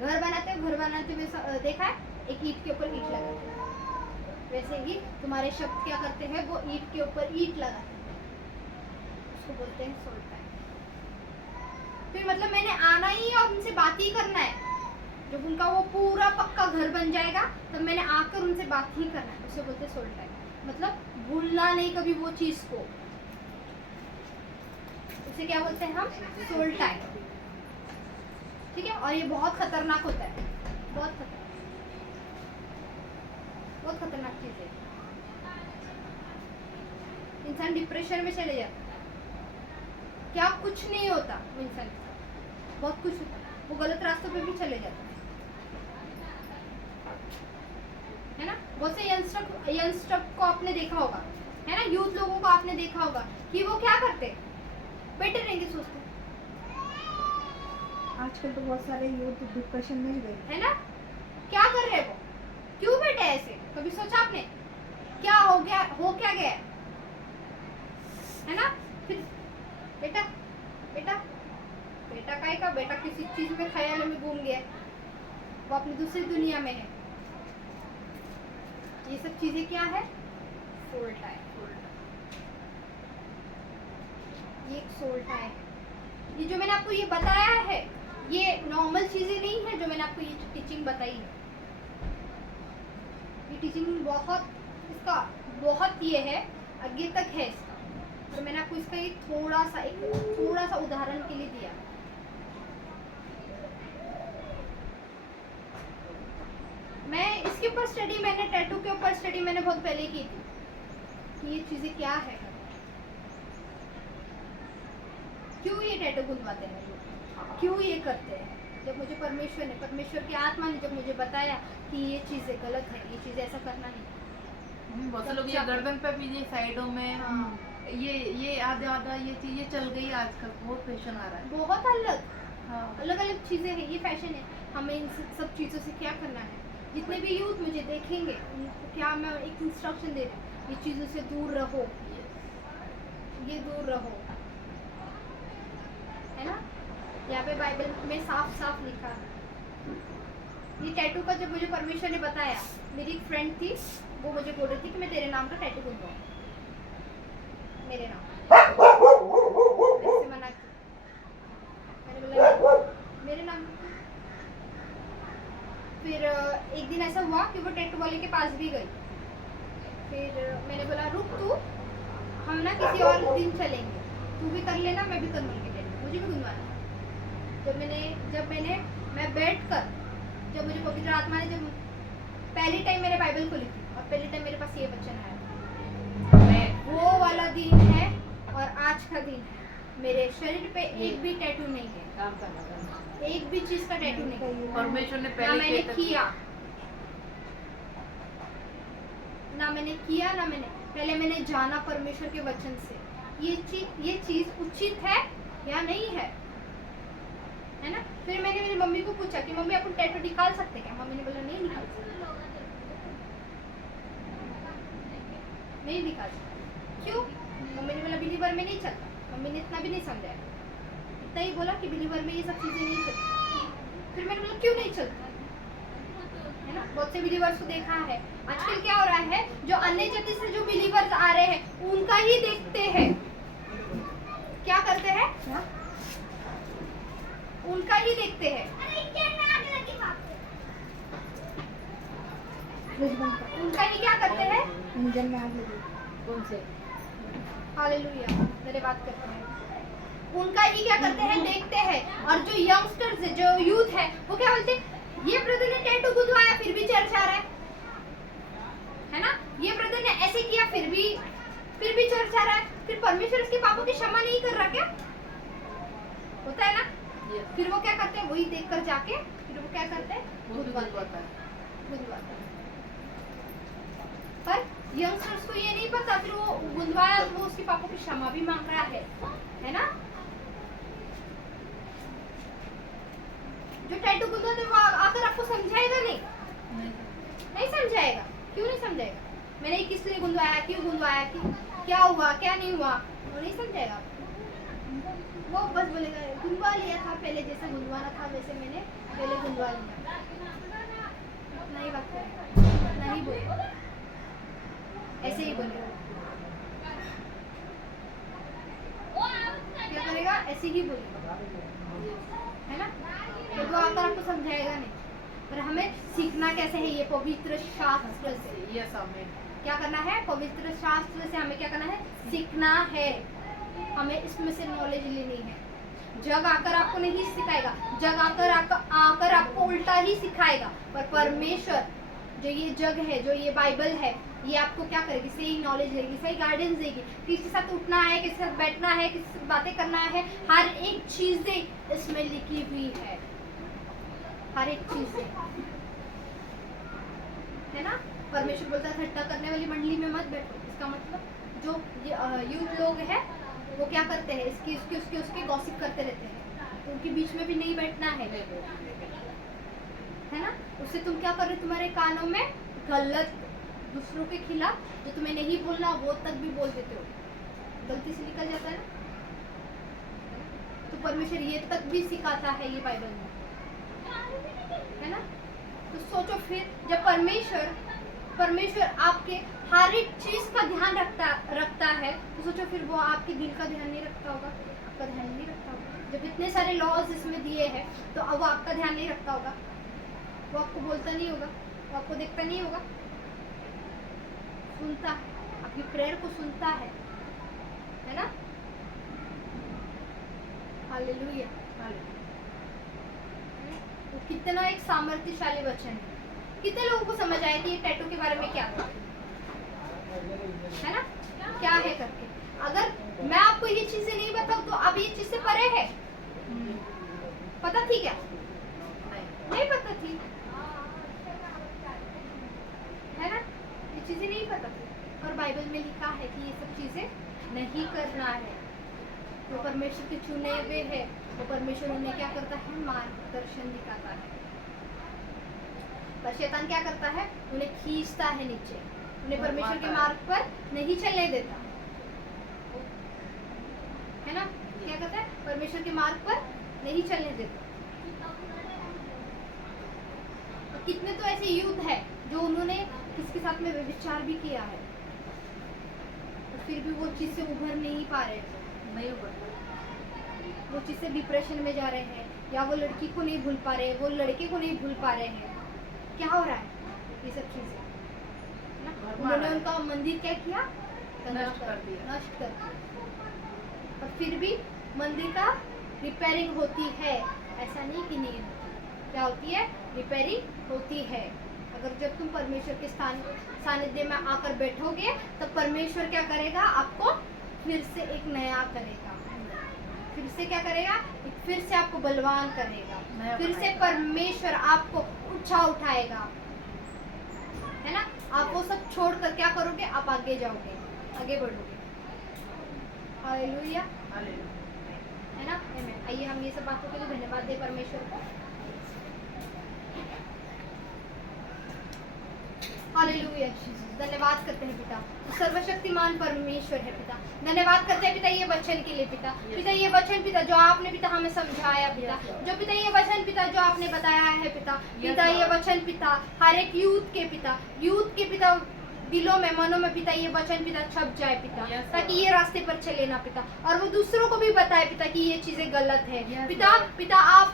घर बनाते हुए देखा है, एक ईंट के ऊपर ईंट लगाते हैं, वैसे ही तुम्हारे शब्द क्या करते हैं, वो ईंट के ऊपर ईंट लगाते हैं, उसको बोलते हैं सोल टाई। फिर मतलब मैंने आना ही है और उनसे बात ही करना है, जब उनका वो पूरा पक्का घर बन जाएगा तब मैंने आकर उनसे बात ही करना है, उसे बोलते हैं सोल टाई। मतलब भूलना नहीं कभी वो चीज को, उसे क्या बोलते हैं हम, सोल टाई। ठीक है, और ये बहुत खतरनाक होता है, बहुत खतरनाक चीज है। इंसान डिप्रेशन में चले जाता है, क्या कुछ नहीं होता वो इंसान के साथ, बहुत कुछ होता है, वो गलत रास्तों पे भी चले जाते हैं, है ना। बहुत से यंगस्टर को आपने देखा होगा, है ना, यूथ लोगों को आपने देखा होगा कि वो क्या करते, बैठे रहेंगे सोचते, आजकल तो बहुत सारे यूथ डिप्रेशन में ही गए। है ना। क्या कर रहे हैं वो, क्यों बैठे हैं ऐसे, कभी सोचा आपने क्या हो गया, हो क्या गया, है ना। फिर बेटा बेटा बेटा काय का बेटा किसी चीज में ख्याल में घूम गया, वो अपनी दूसरी दुनिया में है। ये सब चीजें क्या है, सोल टाई। ये एक सोल टाई है। ये जो मैंने आपको ये बताया है, ये नॉर्मल चीजें नहीं है जो मैंने आपको ये टीचिंग बताई है। ये टीचिंग बहुत, इसका बहुत ये है, आगे तक है इसका, तो मैंने आपको इसका एक थोड़ा सा उदाहरण के लिए दिया। मैं इसके ऊपर स्टडी, मैंने टैटू के ऊपर स्टडी मैंने बहुत पहले की थी कि ये चीजें क्या है, क्यों ये टैटू बुलवाते हैं लोग, क्यों ये करते हैं। जब मुझे परमेश्वर की आत्मा ने जब मुझे बताया कि ये चीजें गलत है, ये चीजें ऐसा करना नहीं। बहुत से लोग ये गर्दन पे भी, ये साइडों में, हाँ। ये आधा ये चीजें चल गई आजकल, बहुत फैशन आ रहा है। बहुत हाँ। अलग चीजें हैं, ये फैशन है। हमें इन सब चीजों से क्या करना है, जितने भी यूथ मुझे देखेंगे उनको क्या मैं एक इंस्ट्रक्शन दे रही हूँ, ये चीजों से दूर रहो, ये दूर रहो, है ना। यहाँ पे बाइबल में साफ साफ लिखा है। ये टैटू का जब मुझे परमेश्वर ने बताया, मेरी एक फ्रेंड थी, वो मुझे बोल रही थी कि मैं तेरे नाम का टैटू बनवाऊँ, मेरे नाम, ऐसे मना किया। मैंने बोला नहीं, मेरे नाम। फिर एक दिन ऐसा हुआ कि वो टैटू वाले के पास भी गई। फिर मैंने बोला रुक तू, हम ना किसी और दिन चलेंगे, तू भी कर लेना, मैं भी कर लूँगी टैटू, मुझे भी गुनवाना। मैं बैठ कर, जब मुझे पवित्र आत्मा ने जब पहली टाइम मैंने बाइबल खोली थी और पहली टाइम मेरे पास ये वचन आया, वो वाला दिन है और आज का दिन है, मेरे शरीर पे एक भी टैटू नहीं है, काम करना, एक भी चीज का टैटू नहीं है। परमेश्वर ने ना पहले मैंने किया ना मैंने पहले मैंने जाना परमेश्वर के वचन से ये चीज उचित है या नहीं है ना। फिर मैंने मेरी मम्मी को पूछा कि मम्मी अपन टैटू निकाल सकते क्या, मम्मी ने बोला नहीं निकाल सकते, नहीं निकाल सकते। क्यों? मम्मी ने बोला बिलीवर में नहीं चलता। मम्मी ने इतना भी नहीं समझाया, इतना ही बोला कि बिलीवर में ये सब चीजें नहीं चलती। फिर मैंने बोला क्यों नहीं चलता, है ना। बहुत से बिलीवर्स को देखा है, आजकल क्या हो रहा है, जो अन्य जाति से जो बिलीवर्स आ रहे हैं उनका ही देखते हैं, क्या करते हैं, उनका ही देखते हैं, उनका ही क्या करते हैं, इंजन में आग लगी। कौन से हालेलुया, धन्यवाद करते हैं, उनका ही क्या करते हैं, देखते हैं। और जो यंगस्टर्स है, जो यूथ है, वो क्या बोलते हैं, ये ब्रदर ने टैटू गुदवाया फिर भी चर्च आ रहा है ना। ये ब्रदर ने ऐसे किया फिर भी चर्च आ रहा है। फिर परमेश्वर इसके पापों की क्षमा नहीं कर रहा क्या, होता है ना। फिर वो क्या करते हैं, वही देखकर जाके फिर वो क्या करते हैं, गुदवाते हैं। पर यंगस्टर्स को ये नहीं पता, फिर वो गुदवाया तो वो उसके पापों की क्षमा भी मांग रहा है ना। जो टैटू गुदवाते वो आकर आपको समझाएगा नहीं समझाएगा। क्यों नहीं समझाएगा, मैंने ये किस लिए गुंदवाया, क्यों गुंदवाया, क्या हुआ क्या नहीं हुआ, वो नहीं समझाएगा। वो बस बोलेगा गुंदवा लिया था पहले, जैसे गुंदवाना था वैसे मैंने पहले गुंदवा लिया, नहीं बात करेगा, नहीं बोलेगा, ऐसे ही बोलेगा। क्या करेगा, ऐसे ही बोलेगा, है ना। तो वो आकर आपको समझाएगा नहीं। पर हमें सीखना कैसे है, ये पवित्र शास्त्र से, यस आमीन। क्या करना है? पवित्र शास्त्र से हमें क्या करना है? सीखना है। हमें इसमें से नॉलेज लेनी है। जग आकर आपको नहीं सिखाएगा, जग आकर आपको उल्टा ही सिखाएगा। पर परमेश्वर जो ये जग है, जो ये बाइबल है, ये आपको क्या करेगी? सही नॉलेज देगी, सही गाइडेंस देगी। किसके साथ उठना है, किसके साथ बैठना है, किसके साथ बातें करना है, हर एक चीजें इसमें लिखी हुई है। हर एक चीजें, है ना? परमेश्वर बोलता है ठट्टा करने वाली मंडली में मत बैठो। इसका मतलब जो यूथ लोग हैं वो क्या करते हैं? इसकी उसकी उसकी उसके गॉसिप करते रहते हैं, तो उनके बीच में भी नहीं बैठना है ना? उससे तुम क्या कर रहे हो? तुम्हारे कानों में गलत, दूसरों के खिलाफ जो तुम्हें नहीं बोलना वो तक भी बोल देते हो, गलती से निकल जाता है ना। तो परमेश्वर ये तक भी सिखाता है ये बाइबल में, है ना? तो सोचो फिर, जब परमेश्वर आपके हर एक चीज का ध्यान रखता है, तो सोचो फिर वो आपके दिल का ध्यान नहीं रखता होगा, आपका ध्यान नहीं रखता होगा। जब इतने सारे लॉज इसमें दिए हैं, तो अब वो आपका ध्यान नहीं रखता होगा, वो आपको बोलता नहीं होगा, वो आपको देखता नहीं होगा, सुनता है, आपकी प्रेयर को सुनता है ना? हालेलुया। तो कितना एक सामर्थ्यशाली वचन है। कितने लोगों को समझ आया कि ये टैटू के बारे में क्या है ना, क्या है करके। अगर मैं आपको ये चीजें नहीं बताऊं तो अब ये चीज से परे है। पता थी क्या? नहीं पता थी, है ना? ये चीजें नहीं पता थी, और बाइबल में लिखा है कि ये सब चीजें नहीं करना है। तो परमेश्वर के चुने हुए है, तो परमेश्वर उन्हें क्या करता है? मार्गदर्शन दिखाता है। पर शैतान क्या करता है? उन्हें खींचता है नीचे, उन्हें परमेश्वर के मार्ग पर नहीं चलने देता, है ना? क्या करता है? परमेश्वर के मार्ग पर नहीं चलने देता। और कितने तो ऐसे यूथ है जो उन्होंने किसके साथ में व्यभिचार भी किया है, और फिर भी वो चीज से उभर नहीं पा रहे, नहीं उभर, वो चीज से डिप्रेशन में जा रहे हैं, या वो लड़की को नहीं भूल पा रहे, वो लड़के को नहीं भूल पा रहे हैं। क्या हो रहा है? ये सब चीजें उन्होंने उनका मंदिर क्या किया? नष्ट कर दिया। और फिर भी मंदिर का रिपेयरिंग होती है, ऐसा नहीं कि नहीं होती। क्या होती है? रिपेयरिंग होती है। अगर जब तुम परमेश्वर के सानिध्य में आकर बैठोगे, तब परमेश्वर क्या करेगा? आपको फिर से एक नया करेगा, फिर से क्या करेगा? फिर से आपको बलवान करेगा, फिर से परमेश्वर आपको ऊंचा उठाएगा, है ना? आप वो सब छोड़कर क्या करोगे? आप आगे जाओगे, आगे बढ़ोगे। हालेलुया, है ना? आमीन। आइए हम ये सब बातों के लिए धन्यवाद दें परमेश्वर को। हालेलुया। धन्यवाद करते हैं पिता, सर्वशक्तिमान परमेश्वर है पिता। धन्यवाद करते हैं पिता ये वचन के लिए पिता। पिता ये वचन पिता जो आपने पिता हमें समझाया पिता, जो पिता ये वचन पिता जो आपने बताया है पिता, पिता ये वचन पिता हर एक यूथ के पिता दिलों में, मनों में पिता ये वचन पिता छप जाए पिता, ताकि ये रास्ते पर चले ना पिता, और वो दूसरों को भी बताए पिता कि ये चीजें गलत है पिता। आप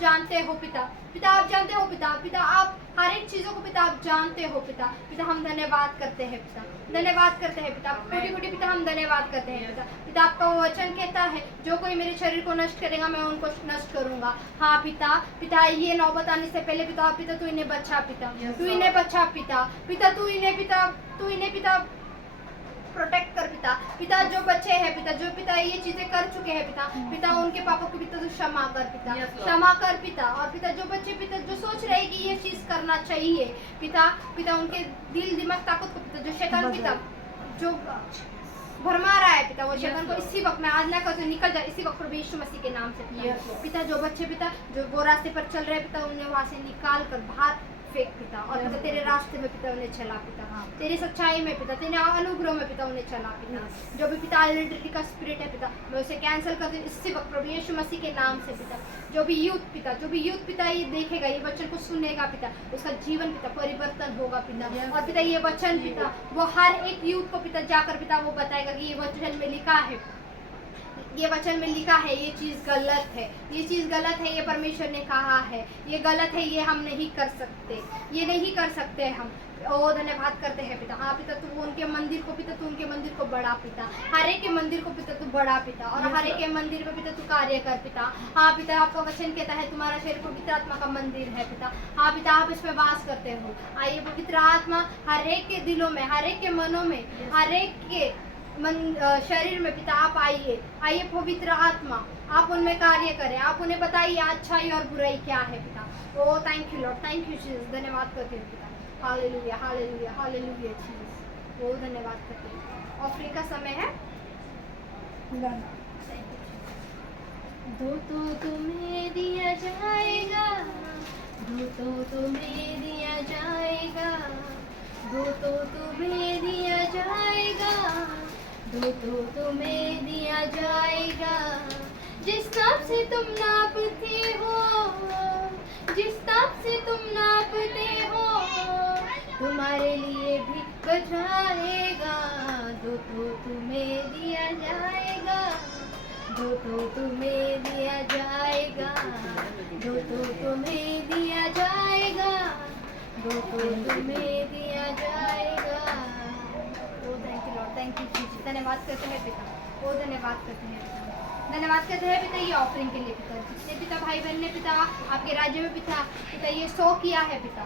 जानते हो पिता आप जानते हो पिता आप हर एक चीजों को पिता आप जानते हो पिता। हम धन्यवाद करते हैं पिता, धन्यवाद करते हैं पिता, कोटि पिता हम धन्यवाद करते हैं पिता। आपका वो वचन कहता है जो कोई मेरे शरीर को नष्ट करेगा मैं उनको नष्ट करूंगा। हाँ पिता ये नौबत आने से पहले पिता तू इन्हें बचा पिता, तू इन्हें बचा पिता, तू इन्हें पिता प्रोटेक्ट कर पिता जो बच्चे हैं पिता, जो पिता ये चीजें कर चुके हैं पिता उनके पापों को पिता तू क्षमा कर पिता। और पिता जो बच्चे पिता जो सोच रहे हैं कि ये चीज करना चाहिए पिता उनके दिल दिमाग ताकत को पिता, जो शैतान पिता जो भरमा रहा है पिता, वो शैतान को इसी वक्त में आज ना कर निकल जाए इसी वक्त प्रभु यीशु मसीह के नाम से पिता। जो बच्चे पिता जो वो रास्ते पर चल रहे हैं पिता, उन्हें वहां से निकाल कर बाहर फेंक पिता, और पिता तेरे रास्ते में पिता उन्हें चला पिता, तेरी सच्चाई में पिता, तेरे अनुग्रह में पिता उन्हें चला पिता। जो भी पिता आइडेंटिटी का स्पिरिट है पिता, मैं उसे कैंसिल कर दूं इसी वक्त प्रभु यीशु मसीह के नाम से पिता। जो भी यूथ पिता ये देखेगा, ये वचन को सुनेगा पिता, उसका जीवन पिता परिवर्तन होगा पिता। और पिता ये वचन पिता वो हर एक यूथ को पिता जाकर पिता वो बताएगा कि ये वचन में लिखा है ये वचन में लिखा है ये चीज़ गलत है, ये चीज़ गलत है, ये परमेश्वर ने कहा है, ये गलत है, ये हम नहीं कर सकते, ये नहीं कर सकते हम। ओ धन्यवाद करते हैं पिता। हाँ पिता, तू उनके मंदिर को पिता, तू उनके मंदिर को बड़ा पिता, हर एक के मंदिर को पिता तू बड़ा पिता, और हर एक के मंदिर पे पिता तू कार्य कर पिता। हाँ पिता, आपका वचन कहता है तुम्हारा शरीर पवित्र आत्मा का मंदिर है पिता। हाँ पिता, आप इसमें वास करते हो। आइए पवित्र आत्मा हर एक के दिलों में, हर एक के मनों में, हर एक के शरीर में पिता आप आइए, आइए पवित्र आत्मा, आप उनमें कार्य करें, आप उन्हें बताइए अच्छाई और बुराई क्या है पिता। Oh thank you Lord, thank you Jesus, धन्यवाद करते हैं पिता। हालेलुया हालेलुया हालेलुया जीसस, ओ धन्यवाद करते हैं। ऑफरिंग का समय है। दो तो तुम्हें दिया जाएगा, दो तो तुम्हें दिया जाएगा, दो तो तुम्हें दिया जाएगा, दो तो तुम्हें दिया जाएगा। जिस नाप से तुम नापते हो, जिस नाप से तुम नापते हो, तुम्हारे लिए भी बचाएगा। दो तो तुम्हें दिया जाएगा, दो तो तुम्हें दिया जाएगा, दो तो तुम्हें दिया जाएगा, दो तो तुम्हें दिया जाएगा। Oh thank you Lord, thank you Jesus, धन्यवाद करते हैं पिता। ओ धन्यवाद करते हैं पिता, धन्यवाद करते हैं पिता ये ऑफरिंग के लिए पिता, जिसने पिता भाई बहन ने पिता आपके राज्य में पिता पिता ये 100 किया है पिता।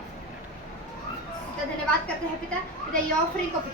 पिता धन्यवाद करते हैं पिता, पिता ये ऑफरिंग को पिता